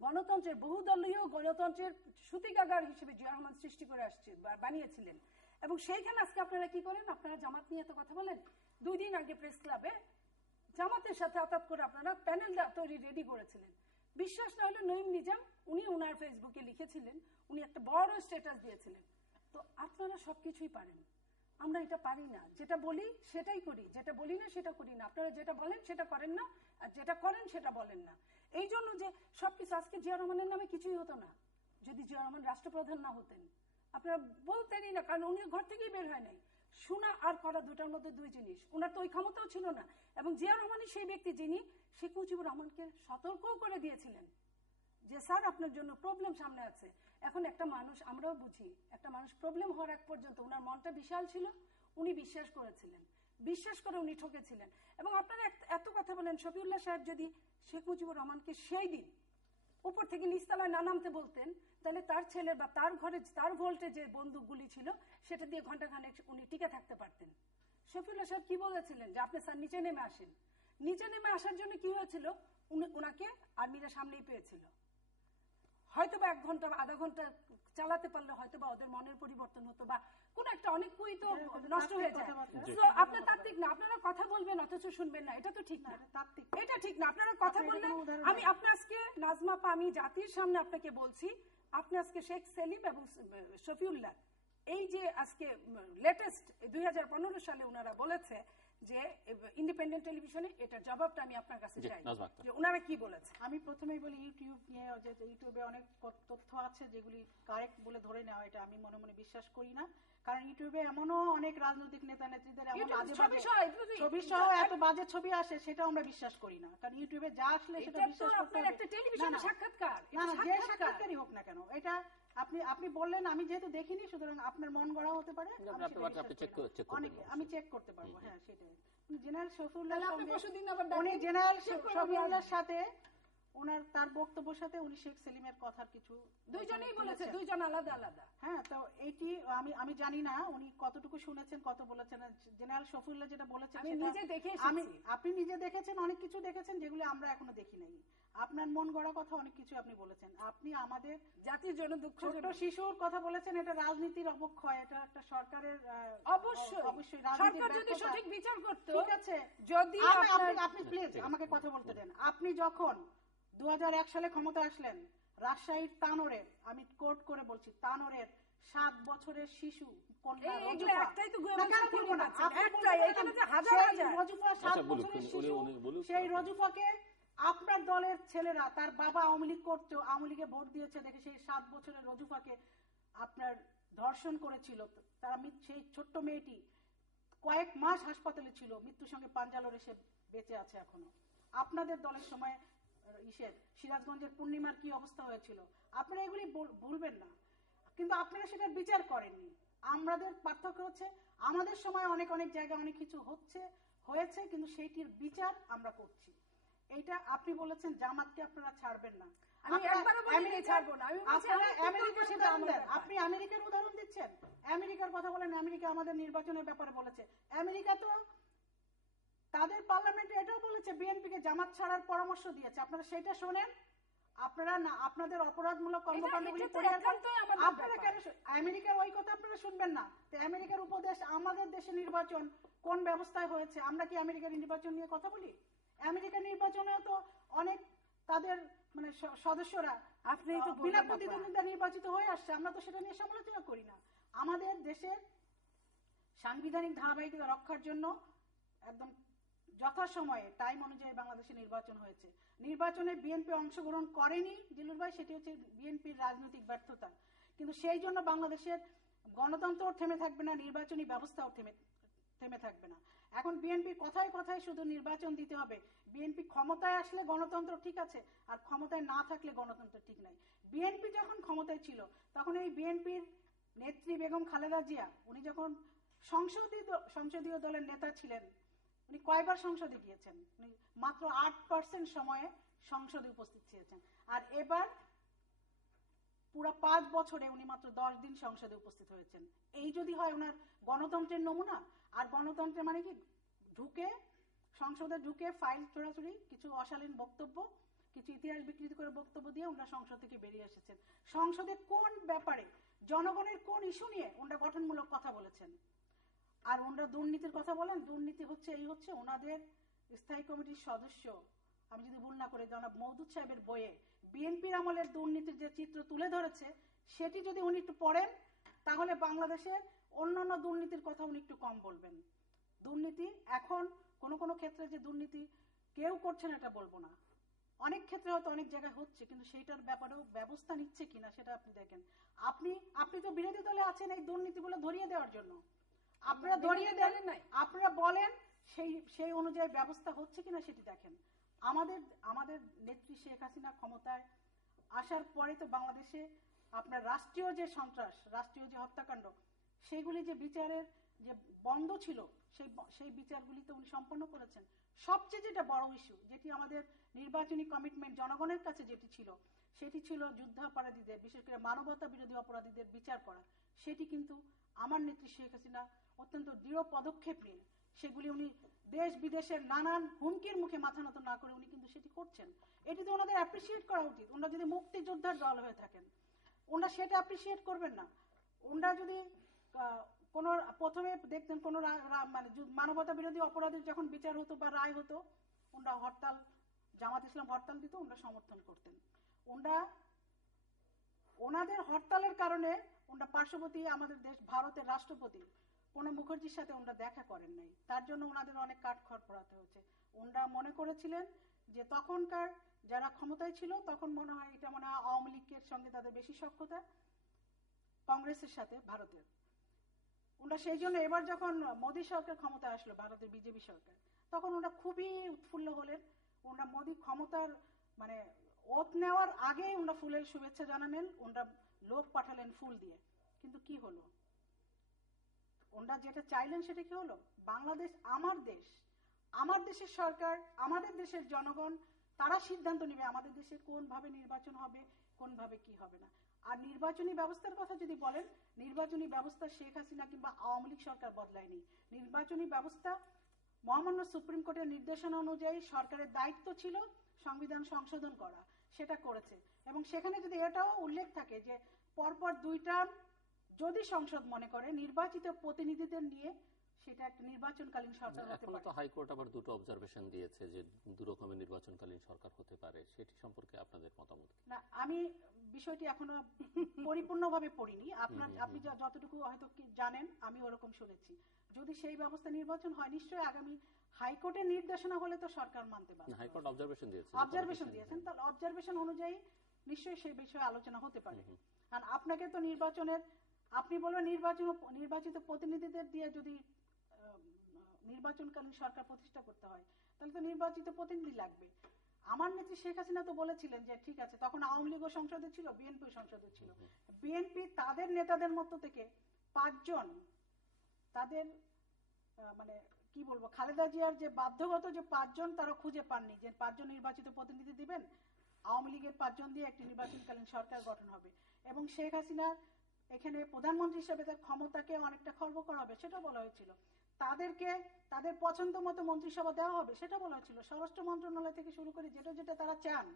গণতন্ত্রের বহুদলীয় গণতন্ত্রের সূতিকাগার হিসেবে জিয়া রহমান সৃষ্টি করে আসছে, বানিয়েছিলেন। এবং সেইখানে আজকে আপনারা কি করেন? আপনারা জামাত নিয়ে তো কথা বলেন। 2 দিন আগে প্রেস ক্লাবে জামাতের সাথে আতাত করে আপনারা প্যানেল তৈরি রেডি করেছিলেন। বিশ্বাস না হলে নঈম নিজাম উনি ওনার ফেসবুকে লিখেছিলেন, উনি একটা বড় স্ট্যাটাস দিয়েছিলেন। তো আপনারা সবকিছুই পারেন, আমরা এটা পারি না। যেটা বলি সেটাই করি, যেটা বলি না সেটা করি না। আপনারা যেটা বলেন সেটা করেন না, আর যেটা করেন সেটা বলেন না। এই জন্য যে সবকিছু আজকে জিয়া রহমানের নামে কিছুই হতো না যদি জিয়া রহমান রাষ্ট্রপ্রধান না হতেন। আপনারা বলতেনই না, কারণ উনি ঘর থেকেই বের হয় নাই। শোনা আর করা দুটার মধ্যে 2 জিনিস। ওনার তো ওই ক্ষমতাও ছিল না। এবং জিয়া রহমানই সেই ব্যক্তি যিনি শেখ মুজিবুর রহমানকে সতর্কও করে দিয়েছিলেন যে স্যার আপনার জন্য প্রবলেম সামনে আছে। এখন একটা মানুষ, আমরাও বুঝি, একটা মানুষ প্রবলেম হওয়ার এক পর্যন্ত ওনার মনটা বিশাল ছিল, উনি বিশ্বাস করেছিলেন, বিশ্বাস করে উনি ঠকেছিলেন। এবং আপনারা এত কথা বলেন, শফিউল্লাহ সাহেব যদি শেখ মুজিবুর রহমানকে সেই দিন উপর থেকে নিচতলায় না নামতে বলতেন, তাহলে তার ছেলের বা তার ঘরে তার ভোল্টে যে বন্দুকগুলি ছিল সেটা দিয়ে ঘন্টাখানেক উনি টিকে থাকতে পারতেন। শফিউল্লাহ সাহেব কি বলেছিলেন যে আপনি স্যার নিচে নেমে আসেন। নিচে নেমে আসার জন্য কি হয়েছিল? ওনাকে আর্মিরা সামনেই পেয়েছিল। হয়তোবা 1 ঘন্টা বা আধা ঘন্টা চালাতে পারলে হয়তোবা ওদের মনের পরিবর্তন হতো বা কোন একটা অনেক কুই তো নষ্ট হয়ে যায়। আপনার তাত্ত্বিক না, আপনারা কথা বলবেন অথচ শুনবেন না, এটা তো ঠিক না। এটা ঠিক না। আপনারা কথা বললে আমি আজকে নাজমা আপা, আমি জাতির সামনে আপনাকে বলছি, আপনি আজকে শেখ সেলিম এবং শফিউল্লাহ এই যে আজকে লেটেস্ট 2015 সালে ওনারা বলেছে যে ইন্ডিপেন্ডেন্ট টেলিভিশনে, এটার জবাবটা আমি আপনার কাছে চাই যে ওনারা কি বলেছে। আমি প্রথমেই বলি ইউটিউব নিয়ে, যে ইউটিউবে অনেক তথ্য আছে যেগুলি কারেক্ট বলে ধরে নেওয়া, এটা আমি মনে মনে বিশ্বাস করি না। কারণ ইউটিউবে এমনও অনেক রাজনৈতিক নেতা নেত্রীদের এমন ছবি সহ এত বাজে ছবি আসে, সেটাও আমরা বিশ্বাস করি না। কারণ ইউটিউবে যা আসলে সেটা বিশ্বাস করতে হবে। একটা টেলিভিশন সাক্ষাৎকার, না না, যে সাক্ষাৎকারই হোক না কেন, এটা আপনি বললেন, আমি যেহেতু দেখিনি সুতরাং আপনার মন গড়া হতে পারে, আমি চেক করতে পারবো। হ্যাঁ, সেটাই। জেনারেল শফিউল্লাহর সাথে ওনার তার বক্তব্যের সাথে উনি শেখ সেলিমের কথার কিছু দুইজনেই বলেছে, দুইজন আলাদা আলাদা। হ্যাঁ, তো এইটি আমি জানি না উনি কতটুকু শুনেছেন, কত বলেছেন। জেনারেল শফিউল্লাহ যেটা বলেছেন আপনি নিজে দেখেছেন, অনেক কিছু দেখেছেন যেগুলো আমরা এখনো দেখি নাই। আপনার মন গড়া কথা অনেক কিছু আপনি বলেছেন। আপনি আমাদের জাতির জন্য দুঃখ, ছোট শিশুর কথা বলেছেন, এটা রাজনীতির অবক্ষয়, এটা একটা সরকারের অবশ্যই সরকার যদি সঠিক বিচার করত। ঠিক আছে, যদি আপনি প্লিজ আমাকে কথা বলতে দেন। আপনি যখন 2001 সালে ক্ষমতা আসলেন, রাজশাহীর তানোরের, আমি কোট করে বলছি, তানোরের 7 বছরের শিশু কন্যা এগুলো রজফা। একটাই তো না, কেন বলবো না? আপনি একটাই, এখানে যে হাজার সেই হাজার। রজফা 7 বছরের শিশু, সেই রজফাকে আপনার দলের ছেলেরা, তার বাবা আওয়ামী লীগ করতো, আওয়ামী লীগে ভোট দিয়েছে দেখে সেই 7 বছরের রজফাকে আপনার ধর্ষণ করেছিল। তারা সেই ছোট্ট মেয়েটি কয়েক মাস হাসপাতালে ছিল, মৃত্যুর সঙ্গে পাঞ্জা লড়ে সে বেঁচে আছে এখনো। আপনাদের দলের সময় সিরাজগঞ্জের পূর্ণিমার কি অবস্থা হয়েছিল, আপনারা এগুলি ভুলবেন না, কিন্তু আপনারা সেটার বিচার করেননি। আমাদের পার্থক্য হচ্ছে আমাদের সময় অনেক অনেক জায়গায় অনেক কিছু হয়েছে, কিন্তু সেইটির বিচার আমরা করছি। এইটা আপনি বলেছেন জামাতকে আপনারা ছাড়বেন না, আমি একবারও বলিনি ছাড়বো না, আমি বলছি আমেরিকার উদাহরণ দেন। আপনি আমেরিকার উদাহরণ দিচ্ছেন, আমেরিকার কথা বলেন। আমেরিকা আমাদের নির্বাচনের ব্যাপারে বলেছে, আমেরিকা তো তাদের পার্লামেন্টে এটাও বলেছে বিএনপিকে জামাত ছাড়ার পরামর্শ দিয়েছে। আপনারা সেটা শোনেন, আপনারা না আপনাদের অপরাধমূলক কর্মকাণ্ডগুলি আপনারা কেন আমেরিকার ওই কথা আপনারা শুনবেন না? তো আমেরিকার উপদেশ আমাদের দেশে নির্বাচন কোন ব্যবস্থায় হয়েছে, আমরা কি আমেরিকার নির্বাচন নিয়ে কথা বলি? আমেরিকার নির্বাচনেও তো অনেক তাদের মানে সদস্যরা বিনা প্রতিদ্বন্দ্বিতা নির্বাচিত হয়ে আসছে, আমরা তো সেটা নিয়ে সমালোচনা করি না। আমাদের দেশের সাংবিধানিক ধারাবাহিকতা রক্ষার জন্য একদম যথাসময়ে টাইম অনুযায়ী বাংলাদেশে নির্বাচন হয়েছে। নির্বাচনে বিএনপি অংশগ্রহণ করেনি জিলুর ভাই, সেটি হচ্ছে বিএনপির রাজনৈতিক ব্যর্থতা, কিন্তু সেই জন্য বাংলাদেশের গণতন্ত্র থেমে থাকবে না, নির্বাচনী ব্যবস্থাও থেমে থাকবে না। এখন বিএনপি কথায় কথায় শুধু নির্বাচন দিতে হবে, বিএনপি ক্ষমতায় আসলে গণতন্ত্র ঠিক আছে, আর ক্ষমতায় না থাকলে গণতন্ত্র ঠিক নাই। বিএনপি যখন ক্ষমতায় ছিল তখন এই বিএনপির নেত্রী বেগম খালেদা জিয়া, উনি যখন সংসদীয় দলের নেতা ছিলেন, উনি কয়বার সংসদে গিয়েছেন? উনি মাত্র 8% সময়ে সংসদে উপস্থিত ছিলেন। আর এবার পুরো 5 বছরে উনি মাত্র 10 দিন সংসদে উপস্থিত হয়েছেন। এই যদি হয় ওনার গণতন্ত্রের নমুনা? আর গণতন্ত্রে মানে কি, সংসদে ঢুকে ফাইল চোরাচুরি, কিছু অশালীন বক্তব্য, কিছু ইতিহাস বিকৃত করে বক্তব্য দিয়ে ওনারা সংসদ থেকে বেরিয়ে এসেছেন। সংসদে কোন ব্যাপারে, জনগণের কোন ইস্যু নিয়ে ওনারা গঠনমূলক কথা বলেছেন? আর ওনারা দুর্নীতির কথা বলেন, দুর্নীতি হচ্ছে এই হচ্ছে ওনাদের স্থায়ী কমিটির সদস্য, আমি যদি ভুল না করে জনাব মওদুদ সাহেবের বইয়ে বিএনপির আমলের দুর্নীতির যে চিত্র তুলে ধরেছে, সেটি যদি উনি একটু পড়েন তাহলে বাংলাদেশের অন্যান্য দুর্নীতির কথা উনি একটু কম বলবেন। দুর্নীতি এখন কোন ক্ষেত্রে যে দুর্নীতি কেউ করছে না এটা বলবো না, অনেক ক্ষেত্রে হয়তো অনেক জায়গায় হচ্ছে, কিন্তু সেইটার ব্যাপারেও ব্যবস্থা নিচ্ছে কিনা সেটা আপনি দেখেন। আপনি তো বিরোধী দলে আছেন এই দুর্নীতিগুলো ধরিয়ে দেওয়ার জন্য, আপনারা ধরিয়ে দেন, আপনারা বলেন সেই অনুযায়ী ব্যবস্থা হচ্ছে কিনা সেটি দেখেন। আমাদের নেত্রী শেখ হাসিনা ক্ষমতায় আসার পরে তো বাংলাদেশে আপনার রাষ্ট্রীয় যে সন্ত্রাস, রাষ্ট্রীয় যে হত্যাকাণ্ড, সেগুলি যে বিচারের যে বন্ধ ছিল, সেই বিচারগুলি তো উনি সম্পন্ন করেছেন। সবচেয়ে যেটা বড় ইস্যু, যেটি আমাদের নির্বাচনী কমিটমেন্ট জনগণের কাছে যেটি ছিল, সেটি ছিল যুদ্ধাপরাধীদের, বিশেষ করে মানবতা বিরোধী অপরাধীদের বিচার করা। সেটি কিন্তু আমার নেত্রী শেখ হাসিনা অত্যন্ত দৃঢ় পদক্ষেপ নিয়ে সেগুলি উনি দেশ বিদেশের নানান হুমকির মুখে মাথা নত না করে উনি কিন্তু সেটি করছেন। এটি তো ওনাদের অ্যাপ্রিসিয়েট করা উচিত। ওনারা যদি মুক্তিযোদ্ধার দল হয়ে থাকেন, ওনারা সেটা অ্যাপ্রিসিয়েট করবেন না? ওনারা যদি কোন প্রথমে দেখতেন কোন মানে মানবতা বিরোধী অপরাধীর যখন বিচার হতো বা রায় হতো, ওনারা হরতাল, জামাত ইসলাম হরতাল দিত, ওনারা সমর্থন করতেন। ওনাদের হরতালের কারণে ওনারা পার্শ্ববর্তী আমাদের দেশ ভারতের রাষ্ট্রপতি প্রণব মুখার্জির সাথে ওনারা দেখা করেন নাই, তার জন্য ওনাদের অনেক কাঠখড় পোড়াতে হয়েছে। ওনারা মনে করেছিলেন যে তখনকার যারা ক্ষমতায় ছিল তখন মনে হয় এটা মনে হয় আওয়ামী লীগের সঙ্গে তাদের বেশি সখ্যতা, কংগ্রেসের সাথে ভারতের। ওনারা সেই জন্য এবার যখন মোদী সরকার ক্ষমতায় আসলো, ভারতের বিজেপি সরকার, তখন ওনারা খুবই উৎফুল্ল হলেন। ওনারা মোদী ক্ষমতার মানে ওত নেওয়ার আগে ওনারা ফুলের শুভেচ্ছা জানালেন, ওনারা লোক পাঠালেন ফুল দিয়ে। কিন্তু কি হলো? ওনারা যেটা চাইলেন সেটা কি হলো? বাংলাদেশ আমার দেশ, আমার দেশের সরকার, আমাদের দেশের জনগণ, তারা সিদ্ধান্ত নেবে আমাদের দেশে কোন ভাবে নির্বাচন হবে, কোন ভাবে কি হবে না। আর নির্বাচনী ব্যবস্থার কথা যদি বলেন, নির্বাচনী ব্যবস্থা শেখ হাসিনা কিংবা আওয়ামী লীগ সরকার বদলায়নি। নির্বাচনী ব্যবস্থা মহামান্য সুপ্রিম কোর্টের নির্দেশনা অনুযায়ী সরকারের দায়িত্ব ছিল সংবিধান সংশোধন করা, সেটা করেছে। এবং সেখানে যদি এটাও উল্লেখ থাকে যে পরপর 2 টার্ম যদি সংসদ মনে করে নির্বাচিত প্রতিনিধিদের নিয়ে সেটা একটা নির্বাচনকালীন সরকার হতে এখনো পারে। তো হাইকোর্ট আবার দুটো অবজারভেশন দিয়েছে যে দু রকমের নির্বাচনকালীন সরকার হতে পারে, সেটি সম্পর্কে আপনাদের মতামত কি? না, আমি বিষয়টি এখনো পরিপূর্ণভাবে পড়িনি। আপনি যতটুকু হয়তো কি জানেন, আমি ওরকম শুনেছি। যদি সেই ব্যবস্থা নির্বাচন হয়, নিশ্চয়ই আগামী হাইকোর্টের নির্দেশনা হলে তো সরকার মানতে পারে। হাইকোর্ট অবজারভেশন দিয়েছে, অবজারভেশন দিয়েছেন, তাহলে অবজারভেশন অনুযায়ী নিশ্চয়ই সেই বিষয়ে আলোচনা হতে পারে। কারণ আপনাকে তো আপনি বলবেন নির্বাচিত প্রতিনিধিদের দিয়ে যদি নির্বাচনকালীন সরকার প্রতিষ্ঠা করতে হয়, তাহলে তো নির্বাচিত প্রতিনিধি লাগবে। আমার নেত্রী শেখ হাসিনা তো বলেছিলেন যে ঠিক আছে, তখন আওয়ামী লীগও সংসদে ছিল, বিএনপি সংসদে ছিল। বিএনপি তাদের নেতাদের মধ্য থেকে 5 জন, তাদের মানে কি বলবো, খালেদা জিয়ার যে বাধ্যগত যে 5 জন তারা খুঁজে পাননি যে 5 জন নির্বাচিত প্রতিনিধি দিবেন, আওয়ামী লীগের 5 জন দিয়ে একটি নির্বাচনকালীন সরকার গঠন হবে এবং শেখ হাসিনা এখানে প্রধানমন্ত্রী হিসেবে তার ক্ষমতাকে অনেকটা খর্ব করা হবে, সেটা বলা হয়েছিল। তাদেরকে তাদের পছন্দ মতো মন্ত্রিসভা দেওয়া হবে, সেটা বলা হয়েছিল। স্বরাষ্ট্র মন্ত্রণালয় থেকে শুরু করে যেটা যেটা তারা চান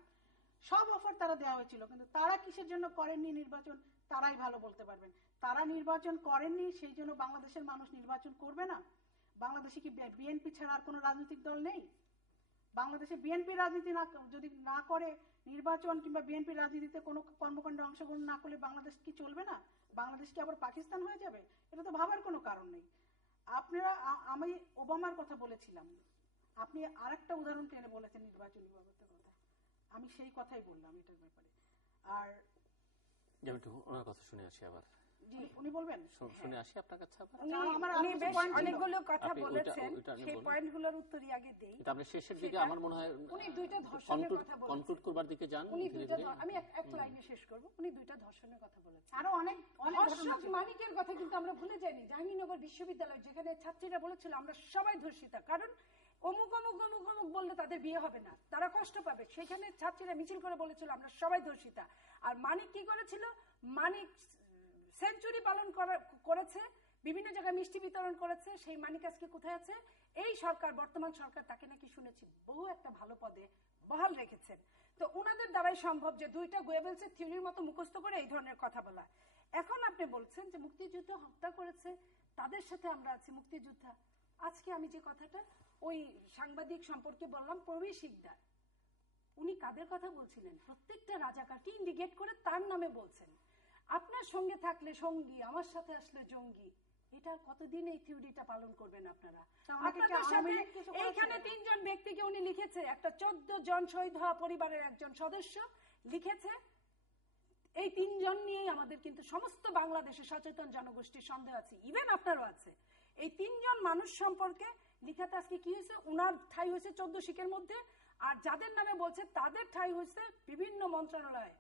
সব অফার তারা দেওয়া হয়েছিল। কিন্তু তারা কিসের জন্য করেননি নির্বাচন, তারাই ভালো বলতে পারবেন। তারা নির্বাচন করেননি, সেই জন্য বাংলাদেশের মানুষ নির্বাচন করবে না। বাংলাদেশে কি বিএনপি ছাড়া আর কোনো রাজনৈতিক দল নেই? বাংলাদেশে বিএনপি রাজনীতি যদি না করে, নির্বাচন কিংবা বিএনপি রাজনীতিতে কোনো কর্মকাণ্ডে অংশগ্রহণ না করলে বাংলাদেশ কি চলবে না? বাংলাদেশ কি আবার পাকিস্তান হয়ে যাবে? এটা তো ভাবার কোনো কারণ নেই। আমি ওবামার কথা বলেছিলাম, আপনি আরেকটা উদাহরণ টেনে বলেছেন নির্বাচনী ব্যবস্থার কথা, আমি সেই কথাই বললাম এটার ব্যাপারে। আর একটু ওনার কথা শুনে আসি আবার। উনি বলবেন, শুনে আসি আপনার কাছে আবার। উনি বেশ অনেকগুলো কথা বলেছেন, সেই পয়েন্টগুলোর উত্তরই আগে দেই। এটা আমরা শেষের দিকে আমার মনে হয় উনি দুইটা ধর্ষণের কথা বলেছেন, কনক্লুড করবার দিকে যান। আমি এক লাইনে শেষ করব। উনি দুইটা ধর্ষণের কথা বলেছেন, আরো অনেক ধর্ষক মানিকের কথা কিন্তু আমরা ভুলে যাইনি। জাহাঙ্গীরনগর বিশ্ববিদ্যালয় যেখানে ছাত্রীরা বলেছিল আমরা সবাই ধর্ষিতা, কারণ অমুক অমুক অমুক অমুক বললে তাদের বিয়ে হবে না, তারা কষ্ট পাবে, সেখানে ছাত্রীরা মিছিল করে বলেছিল আমরা সবাই ধর্ষিতা। আর মানিক কি করেছিল? মানিক সেঞ্চুরি পালন করেছে, বিভিন্ন জায়গায় মিষ্টি বিতরণ করেছে। সেই মানিক আজকে কোথায় আছে? এই সরকার, বর্তমান সরকার তাকে নাকি শুনেছি বহু একটা ভালো পদে বহাল রেখেছেন। তো ওনাদের দ্বারাই সম্ভব যে দুইটা গোয়েবেলসের থিওরির মতো মুখস্থ করে এই ধরনের কথা বলা। এখন আপনি বলছেন যে মুক্তিযুদ্ধ হত্যা করেছে, তাদের সাথে আমরা আছি মুক্তিযোদ্ধা। আজকে আমি যে কথাটা ওই সাংবাদিক সম্পর্কে বললাম, প্রবীর শিকদার, উনি কাদের কথা বলছিলেন? প্রত্যেকটা রাজাকারকে ইন্ডিকেট করে তার নামে বলছেন। আপনার সঙ্গে থাকলে সঙ্গী, আমার সাথে আসলে জঙ্গি। এটা কতদিন এই থিওরিটা পালন করবেন আপনারা? আপনাদের সাথে এইখানে 3 জন ব্যক্তিকে উনি লিখেছে, একটা 14 জন শহীদ হওয়া পরিবারের একজন সদস্য লিখেছে। এই 3 জন নিয়েই আমাদের কিন্তু সমস্ত বাংলাদেশে সচেতন জনগোষ্ঠীর সন্দেহ আছে, ইভেন আপনারও আছে। এই 3 জন মানুষ সম্পর্কে লিখাতে আজকে কি হয়েছে? উনার ঠাঁই হয়েছে 14 শিখের মধ্যে, আর যাদের নামে বলছে তাদের ঠাঁই হয়েছে বিভিন্ন মন্ত্রণালয়ে।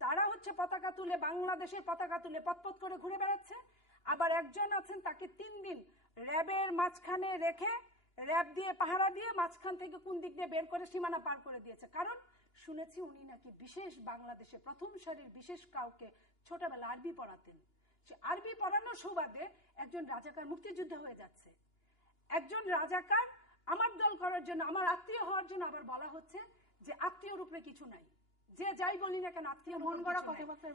তারা হচ্ছে পতাকা তুলে, বাংলাদেশের পতাকা তুলে পথপথ করে ঘুরে বেড়াচ্ছে। আবার একজন আছেন, তাকে 3 দিন র্যাবের মাঝখানে রেখে, র্যাব দিয়ে পাহারা দিয়ে মাঝখান থেকে কোন দিক দিয়ে বের করে সীমানা পার করে দিয়েছে। কারণ শুনেছি উনি নাকি বিশেষ বাংলাদেশে প্রথম সারির বিশেষ কাউকে ছোটবেলা আরবি পড়াতেন। সে আরবি পড়ানোর সুবাদে একজন রাজাকার মুক্তিযুদ্ধ হয়ে যাচ্ছে। একজন রাজাকার আমার দল করার জন্য, আমার আত্মীয় হওয়ার জন্য আবার বলা হচ্ছে যে আত্মীয়র উপরে কিছু নাই, যে যাই বলি না কেন আত্মীয় মন গড়া কথাবার্তা।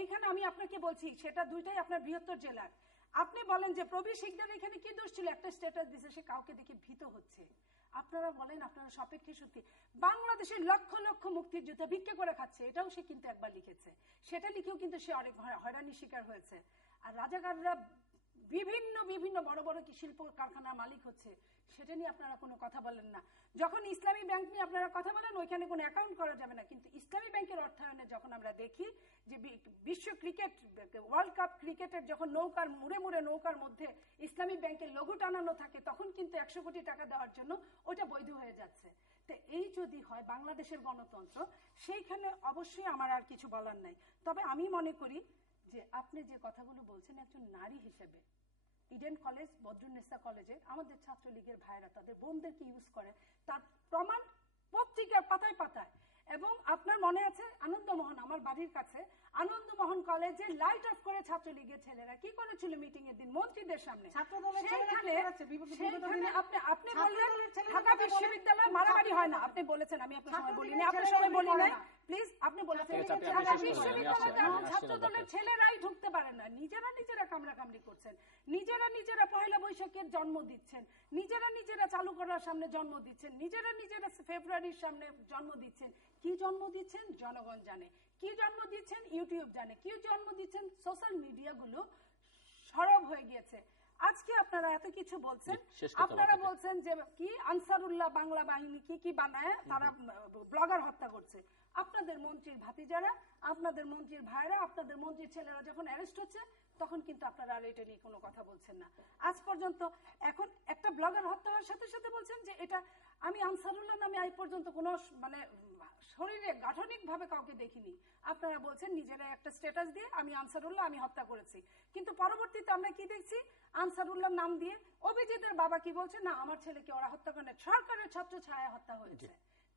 এইখানে আমি আপনাকে বলছি, সেটা দুইটাই আপনার বৃহত্তর জেলার। আপনি বলেন যে প্রবীর শিকদার এখানে কি দোষ ছিল? একটা স্ট্যাটাস দিছে, সে কাউকে দেখে ভীত হচ্ছে। আপনারা বলেন, আপনারা সাপেক্ষে সত্যি বাংলাদেশের লক্ষ লক্ষ মুক্তিযোদ্ধা ভিক্ষা করে খাচ্ছে, এটাও সে কিন্তু একবার লিখেছে। সেটা লিখেও কিন্তু সে অনেক হয়রানির শিকার হয়েছে। আর রাজাকাররা বিভিন্ন বিভিন্ন বড় বড় কি শিল্প কারখানার মালিক হচ্ছে, সেটা নিয়ে আপনারা কোনো কথা বলেন না। যখন ইসলামী ব্যাংক নিয়ে আপনারা কথা বলেন, ওইখানে কোনো অ্যাকাউন্ট করা যাবে না। কিন্তু ইসলামী ব্যাংকের অর্থায়নে যখন আমরা দেখি যে বিশ্ব ক্রিকেট, ওয়ার্ল্ড কাপ ক্রিকেটের যখন নৌকার মুড়ে মুড়ে নৌকার মধ্যে ইসলামী ব্যাংকের লঘু টানানো থাকে, তখন কিন্তু 100 কোটি টাকা দেওয়ার জন্য ওটা বৈধ হয়ে যাচ্ছে। তো এই যদি হয় বাংলাদেশের গণতন্ত্র, সেইখানে অবশ্যই আমার আর কিছু বলার নাই। তবে আমি মনে করি যে আপনি যে কথাগুলো বলছেন, একজন নারী হিসেবে ইডেন কলেজ, বদরুন্নেসা কলেজে আমাদের ছাত্রলীগের ভাইরা তাদের বোনদেরকে ইউজ করে, তার প্রমাণ পত্রিকার পাতায় পাতায়। এবং আপনার মনে আছে আনন্দমোহন, আমার বাড়ির কাছে আনন্দমোহন কলেজে লাইট অফ করে ছাত্রলীগের ছেলেরা কি করেছিল মিটিং এর দিন মন্ত্রীদের সামনে। আপনি বললেন ঢাকা বিশ্ববিদ্যালয় মারামারি হয় না, আপনি বলেছেন, আমি আপনার সময় বলিনি, আপনার সময় বলি নাই, প্লিজ। আপনি বলেছেন ঢাকা বিশ্ববিদ্যালয়ে ছাত্র দলের ছেলেরাই ঢুকতে পারে না, নিজেরা কামড়াকামড়ি করছেন, নিজেরা পয়লা বৈশাখের জন্ম দিচ্ছেন, নিজেরা চালু করার সামনে জন্ম দিচ্ছেন, নিজেরা ফেব্রুয়ারির সামনে জন্ম দিচ্ছেন। কি জন্ম দিচ্ছেন জনগণ জানে, কি জন্ম দিচ্ছেন ইউটিউব জানে, কি জন্ম দিচ্ছেন সোশ্যাল মিডিয়া গুলো সরব হয়ে গিয়েছে। আজকে আপনারা এত কিছু বলছেন, আপনারা বলছেন যে কি আনসারুল্লাহ বাংলা বাহিনী কি বানায় তারা ব্লগার হত্যা করছে। আপনাদের মন্ত্রীর ভাতিজারা, আপনাদের মন্ত্রীর ভাইরা, আপনাদের মন্ত্রীর ছেলেরা যখন অ্যারেস্ট হচ্ছে তখন কিন্তু আপনারা আর এটা নিয়ে কোনো কথা বলছেন না আজ পর্যন্ত। এখন একটা ব্লগার হত্যা হওয়ার সাথে সাথে বলছেন যে এটা আমি আনসারুল্লাহ নামে আজ পর্যন্ত কোনো মানে শরীরে গাঠনিক ভাবে কাউকে দেখিনি। আপনারা বলছেন নিজেরা একটা স্ট্যাটাস দিয়ে আমি আনসারুল্লাহ আমি হত্যা করেছি, কিন্তু পরবর্তীতে আমরা কি দেখছি আনসারুল্লাহ নাম দিয়ে অভিজিতের বাবা কি বলছে না আমার ছেলেকে ওরা হত্যা করে, সরকারের ছত্র ছায়া হত্যা হয়েছে।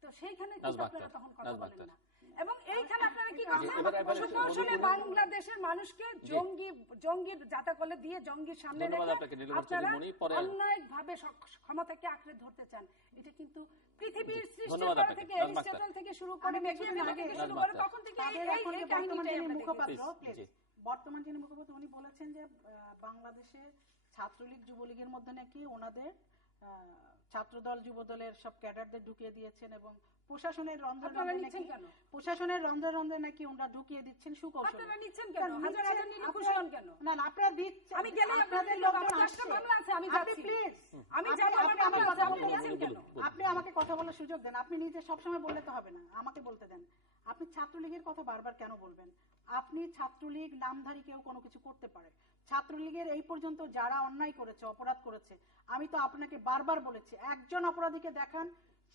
তো সেইখানে আপনারা তখন কথা বলেন না, এবং এইখানে আপনারা কি করছেন বাংলাদেশের মানুষকে জঙ্গি জাতাকলে দিয়ে জঙ্গির সামনে রেখে আপনারা অন্যায়ভাবে ক্ষমতাকে আঁকড়ে ধরতে চান। এটা কিন্তু পৃথিবীর সৃষ্টি করা থেকে এরিস্টটল থেকে শুরু করে তখন থেকে এই কাহিনীটাই বর্তমান যিনি মুখপাত্র উনি বলেছেন যে বাংলাদেশে ছাত্রলীগ যুবলীগের মধ্যে নাকি ওনাদের ছাত্রদল যুবদলের সব ক্যাডারদের ঢুকিয়ে দিয়েছেন এবং প্রশাসনের রন্ধে রন্ধে নাকি ওনারা ঢুকিয়ে দিচ্ছেন সুকৌশল। আপনারা নিচ্ছেন কেন? হাজার হাজার নিয়ে খুশি হন কেন? না আপনারা দিচ্ছেন, আমি গেলে আপনাদের লোকজন আসছে, মামলা আছে, আমি যাচ্ছি, প্লিজ আমি যাব, আপনি আমাকে কথা বলার সুযোগ দেন। আপনি নিজে সব সময় বললে তো হবে না, আমাকে বলতে দেন। আপনি ছাত্রলীগের কথা বারবার কেন বলবেন? আপনি ছাত্রলীগ নামধারী কেউ কোনো কিছু করতে পারে। ছাত্রলীগের এই পর্যন্ত যারা অন্যায় করেছে, অপরাধ করেছে, আমি তো আপনাকে বারবার বলেছি একজন অপরাধীকে দেখান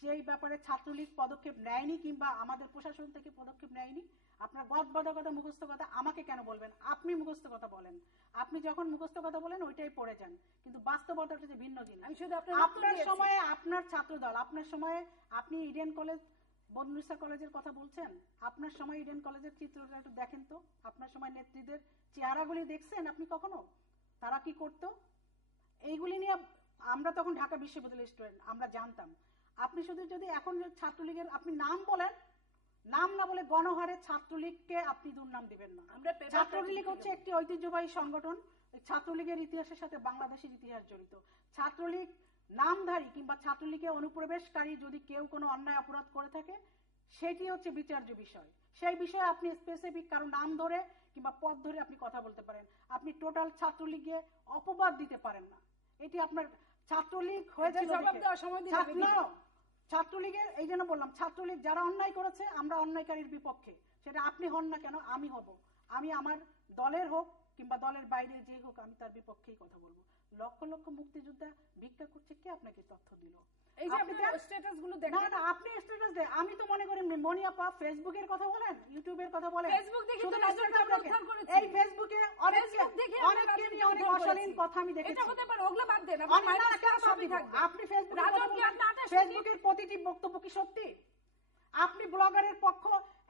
সেই ব্যাপারে ছাত্রলীগ পদক্ষেপ নেয়নি কিংবা আমাদের প্রশাসন থেকে পদক্ষেপ নেয়নি। আপনার গদবাধা মুখস্থ কথা আমাকে কেন বলবেন? আপনি মুখস্থ কথা বলেন, আপনি যখন মুখস্থ কথা বলেন ওইটাই পড়ে যান, কিন্তু বাস্তবতাটা যে ভিন্ন জিনিস। আপনার সময়ে আপনার ছাত্রদল, আপনার সময়ে আপনি ইডেন কলেজ বনরুসা কলেজের কথা বলছেন, আপনার সময় ইডেন কলেজের চিত্রটা একটু দেখেন তো। আপনার সময় নেত্রীদের চেহারাগুলি দেখছেন আপনি কখনো? তারা কি করত? এইগুলি নিয়ে আমরা তখন ঢাকা বিশ্ববিদ্যালয়ের স্টুডেন্ট, আমরা জানতাম। আপনি শুধু যদি এখন ছাত্রলীগের আপনি নাম বলেন, নাম না বলে গণহারে ছাত্রলীগকে আপনি দুর্নাম দিবেন না। ছাত্রলীগ হচ্ছে একটি ঐতিহ্যবাহী সংগঠন, ছাত্রলীগের ইতিহাসের সাথে বাংলাদেশের ইতিহাস জড়িত। ছাত্রলীগ নামধারী কিংবা ছাত্রলীগে অনুপ্রবেশকারী যদি কেউ কোনো অন্যায় অপরাধ করে থাকে সেটি হচ্ছে বিচার্য বিষয়। সেই বিষয়ে আপনি স্পেসিফিক কারো নাম ধরে কিংবা পদ ধরে আপনি কথা বলতে পারেন, আপনি টোটাল ছাত্রলীগে অপবাদ দিতে পারেন না। এটি আপনার ছাত্রলীগ হয়েছে ছাত্রলীগের, এই জন্য বললাম ছাত্রলীগ যারা অন্যায় করেছে আমরা অন্যায়কারীর বিপক্ষে, সেটা আপনি হন না কেন আমি হব, আমি আমার দলের হোক কিংবা দলের বাইরে যে হোক আমি তার বিপক্ষেই কথা বলবো। লক্ষ লক্ষ মুক্তিযোদ্ধা ভিক্ষা করছে, কে আপনাকে তথ্য দিল? এই যে স্ট্যাটাস গুলো দেখেন না, আপনি স্ট্যাটাস দেন। আমি তো মনে করি মনিয়াপা ফেসবুকের কথা বলেন, ইউটিউবের কথা বলেন, ফেসবুক দেখে তো এই ফেসবুকে অনেককে নিয়ে অনেক অশালীন কথা আমি দেখেছি। এটা হতে পারে, ওগুলো বাদ দেন, আপনি ফেসবুকের প্রতিটি বক্তব্য কি সত্যি? আপনি ব্লগারের পক্ষ,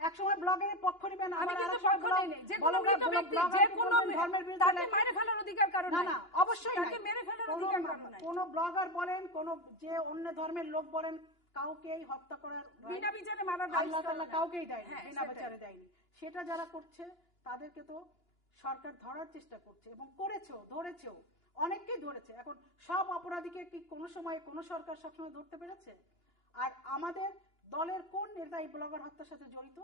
একসময় ব্লগারের পক্ষ নেবেন, আমি কিন্তু পক্ষ নেই। যে কোনো ব্যক্তি যে কোনো ধর্মের বিরুদ্ধে মেরে ফেলার অধিকার কারণ না, অবশ্যই তাকে মেরে ফেলার অধিকার কারণ নাই। কোন ব্লগার বলেন, কোন যে অন্য ধর্মের লোক বলেন, কাউকেই হত্যা করার বিনা বিচারে মারার আল্লাহ তাআলা কাউকেই দেয়নি, বিনা বিচারে দেয়নি। সেটা যারা করছে তাদেরকে তো সরকার ধরার চেষ্টা করছে এবং করেছেও, ধরেছেও, অনেককেই ধরেছে। এখন সব অপরাধীকে কি কোনো সময় কোনো সরকার সবসময় ধরতে পেরেছে? আর আমাদের দলের কোন নেতা এই ব্লগার হত্যার সাথে জড়িত?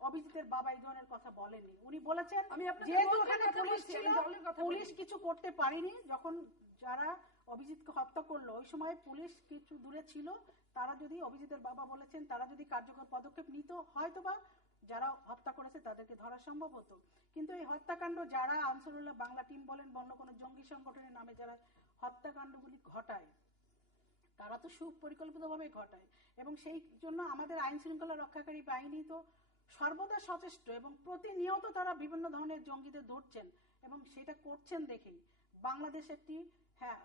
অভিজিতের বাবা এই ধরনের কথা বলেনি। উনি বলেছেন যেহেতু ওখানে পুলিশ ছিল, পুলিশ কিছু করতে পারেনি। যখন যারা অভিজিৎকে হত্যা করলো ওই সময় পুলিশ কিছু দূরে ছিল, তারা যদি অভিজিতের বাবা বলেছেন তারা যদি কার্যকর পদক্ষেপ নিত হয়তোবা যারা হত্যা করেছে তাদেরকে ধরা সম্ভব হতো। কিন্তু এই হত্যাকাণ্ড যারা আনসারুল্লাহ বাংলা টিম বলেন অন্য কোনো জঙ্গি সংগঠনের নামে যারা হত্যাকাণ্ডগুলি ঘটায় তারা তো সুপরিকল্পিতভাবে ঘটায়, এবং সেই জন্য আমাদের আইন শৃঙ্খলা রক্ষাকারী বাহিনী তো সর্বদা সচেষ্ট এবং প্রতিনিয়ত তারা বিভিন্ন ধরনের জঙ্গিদের ধরছেন এবং সেটা করছেন দেখেই বাংলাদেশ একটি, হ্যাঁ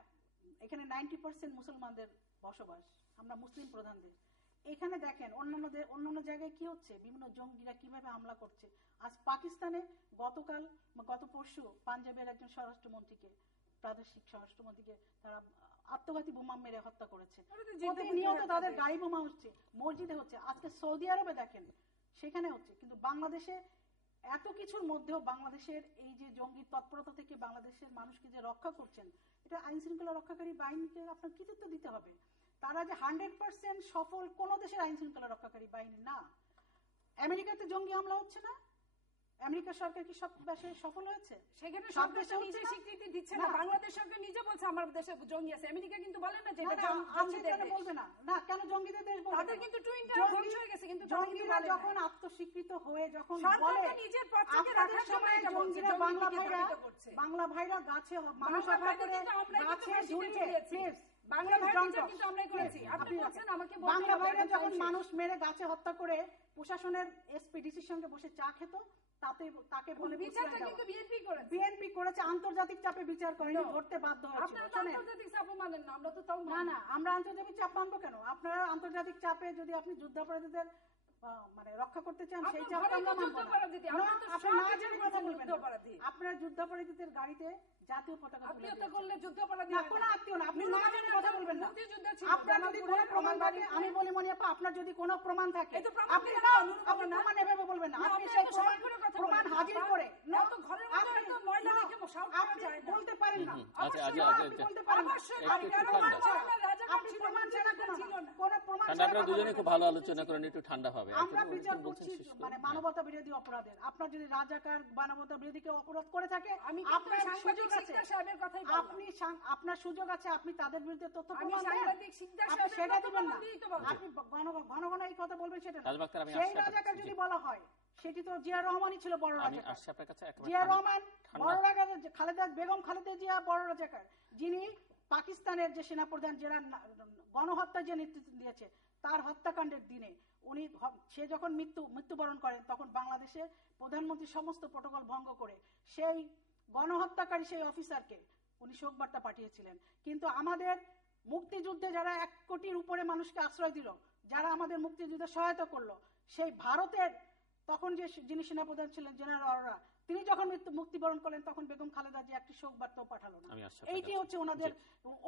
এখানে 90% মুসলমানদের বসবাস, আমরা মুসলিম প্রধান দেশ, এখানে দেখেন অন্যান্য জায়গায় কি হচ্ছে, বিভিন্ন জঙ্গিরা কিভাবে হামলা করছে। আজ পাকিস্তানে গত পরশু পাঞ্জাবের একজন স্বরাষ্ট্রমন্ত্রীকে, প্রাদেশিক স্বরাষ্ট্রমন্ত্রীকে তারা আত্মঘাতী বোমা মেরে হত্যা করেছে। প্রতিনিয়ত তাদের গাড়ি বোমা হচ্ছে, মসজিদে হচ্ছে, আজকে সৌদি আরবে দেখেন সেখানে হচ্ছে। কিন্তু বাংলাদেশে এত কিছুর মধ্যেও বাংলাদেশের এই যে জঙ্গি তৎপরতা থেকে বাংলাদেশের মানুষকে যে রক্ষা করছেন, এটা আইন শৃঙ্খলা রক্ষাকারী বাহিনীকে আপনার কৃতিত্ব দিতে হবে। তারা যে 100% সফল কোন দেশের আইন শৃঙ্খলা রক্ষাকারী বাহিনী না। আমেরিকাতে জঙ্গি হামলা হচ্ছে না, আমেরিকা সরকার কি সব দেশে সফল হয়েছে? সেখানে সব দেশে নিজে স্বীকৃতি দিচ্ছে না। বাংলাদেশ সরকার নিজে বলছে আমার দেশে জঙ্গি আছে, আমেরিকা কিন্তু বলে না যে এটা জঙ্গিদের দেশ। বলবে না, না কেন জঙ্গিদের দেশ বলবে? তাদের কিন্তু টুইনটা ধ্বংস হয়ে গেছে, কিন্তু জঙ্গিরা যখন আত্মস্বীকৃত হয়ে যখন বলে নিজের পথ থেকে রাখার সময় এটা বলছে বাংলা ভাইরা গাছে মানুষ হত্যা করে গাছে ঝুলিয়ে বাংলা ভাইরা কিন্তু আমরাই করেছি। আপনি বলছেন আমাকে বলতে বাংলা ভাইরা যখন মানুষ মেরে গাছে হত্যা করে প্রশাসনের এসপিডিসির সঙ্গে বসে চা খেত, তাকে বলে বিচারটা কিন্তু বিএনপি করেছে, আন্তর্জাতিক চাপে বিচার করেনি, ধরতে বাধ্য হয়েছে। আন্তর্জাতিক চাপ মানেন না, আমরা তো তাও না আমরা আন্তর্জাতিক চাপ মানবো কেন? আপনারা আন্তর্জাতিক চাপে যদি আপনি যুদ্ধাপরাধীদের মানে রক্ষা করতে চান, সেই চাপ আমরা মানবো না। আপনারা যুদ্ধাপরাধীদের গাড়িতে জাতীয় পতাকা করলে যুদ্ধাপরাধী কোনো আত্মীয় না, আপনি না জেনে কথা বলবেন না। আপনার যদি কোনো প্রমাণ থাকে, আমি বলি মনিয়াপা, আপনার যদি কোনো প্রমাণ থাকে আপনি প্রমাণ এভাবে বলবেন না, আপনি সেই প্রমাণ হাজির করে বলতে পারেন না। আপনি প্রমাণ ছাড়া কোনো প্রমাণ আপনারা দুজনে খুব ভালো আলোচনা করেন, একটু ঠান্ডা হবে। আমরা বিচার করছি মানে মানবতা বিরোধী অপরাধের। আপনার যদি রাজাকার মানবতা বিরোধী কেউ অপরাধ করে থাকে, আপনার সুযোগ আছে, আপনার সুযোগ আছে, আপনি তাদের বিরুদ্ধে তথ্য প্রমাণ দেন, আপনি সেটা দিবেন না। আপনি ঘন ঘন এই কথা বলবেন সেটা না। সেই রাজাকার যদি বলা হয়, সেটি তো জিয়া রহমানই ছিল বড় রাজাকার। জিয়া রহমান বড় রাজাকার, খালেদা বেগম খালেদা জিয়া বড় রাজাকার, যিনি পাকিস্তানের যে সেনাপ্রধান যারা গণহত্যা যে নেতৃত্ব দিয়েছে, তার হত্যাকাণ্ডের দিনে সে যখন মৃত্যুবরণ করেন, তখন বাংলাদেশে প্রধানমন্ত্রী সমস্ত প্রটোকল ভঙ্গ করে সেই গণহত্যাকারী সেই অফিসারকে উনি শোক বার্তা পাঠিয়েছিলেন। কিন্তু আমাদের মুক্তিযুদ্ধে যারা 1 কোটির উপরে মানুষকে আশ্রয় দিল, যারা আমাদের মুক্তিযুদ্ধে সহায়তা করলো, সেই ভারতের তখন যিনি সেনাপ্রধান ছিলেন জেনারেল অরোরা, তিনি যখন মুক্তিবরণ করলেন, তখন বেগম খালেদা জিয়া একটি শোক বার্তাও পাঠালো না। এইটি হচ্ছে ওনাদের,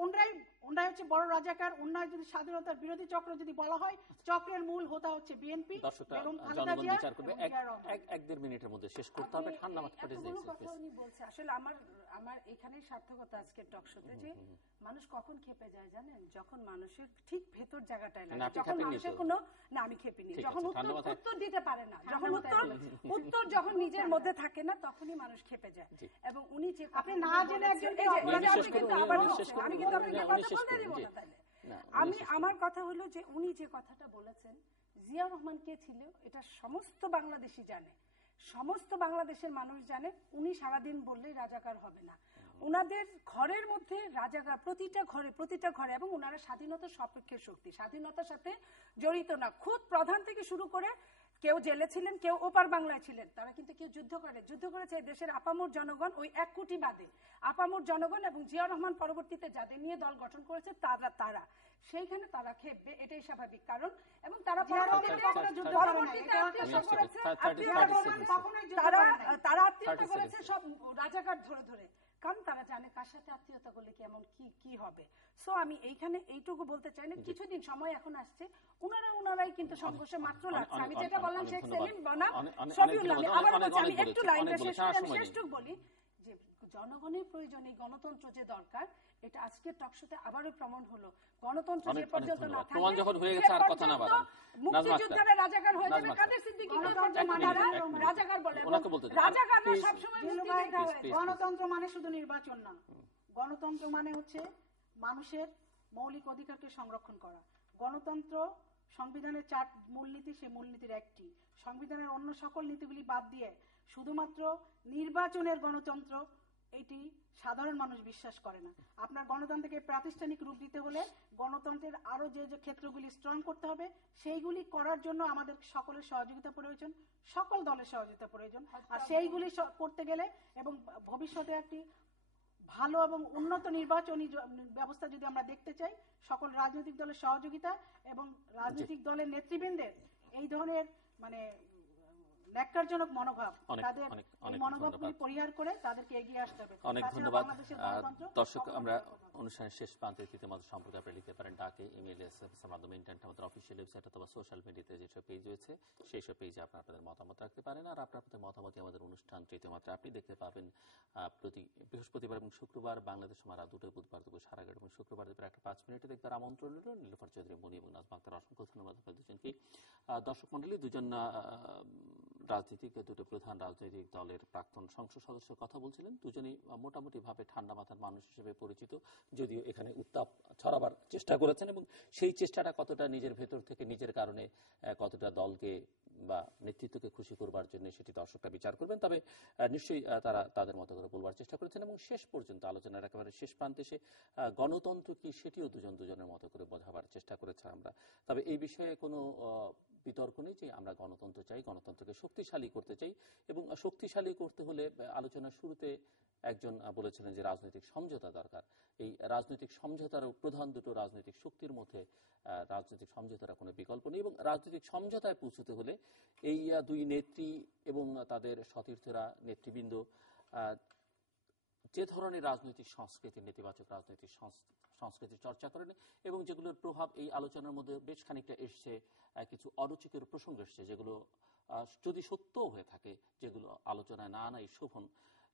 ওনারাই হচ্ছে বড় রাজাকার। ওনার যদি স্বাধীনতার বিরোধী চক্র যদি বলা হয়, চক্রের মূল হোতা হচ্ছে বিএনপি, বেগম খালেদা জিয়া। 1-1.5 মিনিটের মধ্যে শেষ করতে হবে, ঠান্ডা মাথায় বলছে। আসলে আমার এখানেই সার্থকতা আজকের টক শোতে, যে মানুষ কখন খেপে যায় জানেন? যখন মানুষের ঠিক ভেতর জায়গাটায় লাগে, যখন মানুষের কোনো না আমি খেপিনি, যখন উত্তর দিতে পারে না, যখন উত্তর যখন নিজের মধ্যে থাকে না, তখনই মানুষ খেপে যায়। এবং উনি যে আপনি না জেনে একজনকে আমি কিন্তু আপনাকে কথা বলতে দিব না। তাহলে আমার কথা হলো যে উনি যে কথাটা বলেছেন, জিয়া রহমান কে ছিল এটা সমস্ত বাংলাদেশি জানে, সমস্ত বাংলাদেশের মানুষ জানে। উনি সারাদিন বললেই রাজাকার হবে না। উনাদের ঘরের মধ্যে রাজাকার প্রতিটা ঘরে, এবং উনারা স্বাধীনতার সপক্ষে শক্তি, স্বাধীনতার সাথে জড়িত না। খুদ প্রধান থেকে শুরু করে কেউ জেলে ছিলেন, কেউ ওপার বাংলায় ছিলেন, তারা কিন্তু কেউ যুদ্ধ করেছে এই দেশের আপামর জনগণ, ওই 1 কোটি বাদে আপামর জনগণ, এবং জিয়া রহমান পরবর্তীতে যাদের নিয়ে দল গঠন করেছে তারা সেইখানে তারা খেপবে, এটাই স্বাভাবিক কারণ। এবং তারা পরবর্তীতে আত্মীয়তা করেছে সব রাজাকার ধরে, কারণ তারা জানে কার সাথে আত্মীয়তা করলে কেমন কি হবে। সো আমি এইখানে এইটুকু বলতে চাই না, কিছুদিন সময় এখন আসছে, ওনারাই কিন্তু সংঘর্ষে মাত্র লাগছে। আমি যেটা বললাম শেখ সেলিম বনাম শফিউল্লাহ, আমি আবার বলছি, আমি একটু লাইনটা শেষটুকু বলি যে জনগণের প্রয়োজনে গণতন্ত্র যে দরকার, এটা আজকের টকশোতে আবারও প্রমাণ হলো। গণতন্ত্র যে পর্যন্ত না থাকে, মুক্তিযোদ্ধারা রাজাকার হয়ে যাবে। কাদের সিদ্দিকী রাজাকার বলে, রাজাকাররা সবসময় গণতন্ত্র মানে শুধু নির্বাচন না, গণতন্ত্র মানে হচ্ছে মানুষের মৌলিক অধিকারকে সংরক্ষণ করা। গণতন্ত্র সংবিধানের 4 মূলনীতি, সেই মূলনীতির একটি। সংবিধানের অন্য সকল নীতিগুলি বাদ দিয়ে শুধুমাত্র নির্বাচনের গণতন্ত্র, এটি সাধারণ মানুষ বিশ্বাস করে না। আপনার গণতন্ত্রকে প্রাতিষ্ঠানিক রূপ দিতে হলে গণতন্ত্রের আরো যে ক্ষেত্রগুলি স্ট্রং করতে হবে, সেইগুলি করার জন্য আমাদের সকলের সহযোগিতা প্রয়োজন, সকল দলের সহযোগিতা প্রয়োজন। আর সেইগুলি করতে গেলে এবং ভবিষ্যতে একটি ভালো এবং উন্নত নির্বাচনী ব্যবস্থা যদি আমরা দেখতে চাই, সকল রাজনৈতিক দলের সহযোগিতা এবং রাজনৈতিক দলের নেতৃবৃন্দের এই ধরনের মানে ন্যাক্কারজনক মনোভাব, তাদের এই মনোভাবগুলি পরিহার করে তাদেরকে এগিয়ে আসতে হবে। অনেক ধন্যবাদ দর্শক। আমরা অনুষ্ঠানের শেষ প্রান্তে তৃতীয়মত সম্পর্কে আপনি লিখতে পারেন ডাকে, ইমেল, এসএমএস এর মাধ্যমে, ইন্টারনেট, আমাদের অফিসিয়াল ওয়েবসাইট অথবা সোশ্যাল মিডিয়াতে যেসব পেজ রয়েছে সেই সব পেজে আপনাদের মতামত রাখতে পারেন। আর আপনাদের মতামতই আমাদের অনুষ্ঠান তৃতীয় মাত্রা আপনি দেখতে পাবেন প্রতি বৃহস্পতিবার এবং শুক্রবার বাংলাদেশ সময় রাত 2টায়, বুধবার দুপুর 11:30 এবং শুক্রবার দুপুর 1:05 দেখবার আমন্ত্রণ রইল। নীলুফার চৌধুরী, মনি এবং নাজমা আক্তার, অসংখ্য ধন্যবাদ আপনাদের দুজনকে। দর্শক মন্ডলী, দুজন রাজনীতিক, দুটো প্রধান রাজনৈতিক দলের প্রাক্তন সংসদ সদস্য কথা বলছিলেন। দুজনেই মোটামুটি ভাবে ঠান্ডা মাথার মানুষ হিসেবে পরিচিত, যদিও এখানে উত্তাপ ছড়াবার চেষ্টা করেছেন এবং সেই চেষ্টাটা কতটা নিজের ভেতর থেকে নিজের কারণে কতটা দলকে বা নেতৃত্বকে খুশি করবার জন্য সেটি দর্শকরা বিচার করবেন। তবে নিশ্চয়ই তারা তাদের মতো করে বলবার চেষ্টা করেছেন এবং শেষ পর্যন্ত আলোচনার একেবারে শেষ প্রান্তে এসে গণতন্ত্র কি সেটিও দুজনের মতো করে বোঝাবার চেষ্টা করেছে আমরা। তবে এই বিষয়ে কোনো বিতর্ক নেই যে আমরা গণতন্ত্র চাই, গণতন্ত্রকে শক্তিশালী করতে চাই এবং শক্তিশালী করতে হলে আলোচনার শুরুতে একজন বলেছিলেন যে রাজনৈতিক সমঝোতা দরকার। এই রাজনৈতিক সমঝোতার প্রধান দুটো রাজনৈতিক শক্তির মধ্যে রাজনৈতিক সমঝোতার কোনো বিকল্প নেই এবং রাজনৈতিক সমঝোতায় পৌঁছতে হলে এই দুই নেত্রী এবং তাদের সতীর্থরা, নেতৃবৃন্দ যে ধরনের রাজনৈতিক সংস্কৃতি, নেতিবাচক রাজনৈতিক সংস্কৃতি চর্চা করেন এবং যেগুলোর প্রভাব এই আলোচনার মধ্যে বেশ খানিকটা এসছে, কিছু অরুচিকর প্রসঙ্গ এসছে যেগুলো যদি সত্যও হয়ে থাকে, যেগুলো আলোচনায় না আনাই শোভন,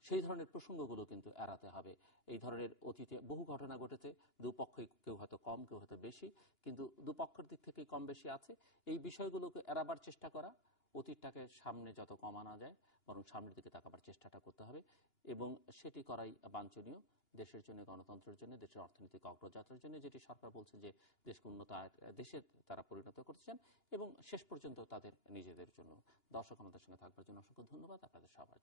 সেই ধরনের প্রসঙ্গগুলো কিন্তু এড়াতে হবে। এই ধরনের অতীতে বহু ঘটনা ঘটেছে, দুপক্ষই কেউ হয়তো কম, কেউ হয়তো বেশি, কিন্তু দুপক্ষের দিক থেকেই কম বেশি আছে। এই বিষয়গুলোকে এড়াবার চেষ্টা করা, অতীতটাকে সামনে যত কম আনা যায় বরং সামনের দিকে তাকাবার চেষ্টাটা করতে হবে এবং সেটি করাই বাঞ্ছনীয় দেশের জন্য, গণতন্ত্রের জন্য, দেশের অর্থনৈতিক অগ্রযাত্রার জন্য, যেটি সরকার বলছে যে দেশকে উন্নত দেশে তারা পরিণত করতে চান এবং শেষ পর্যন্ত তাদের নিজেদের জন্য। দর্শক আমাদের সঙ্গে থাকবার জন্য অসংখ্য ধন্যবাদ আপনাদের সবার।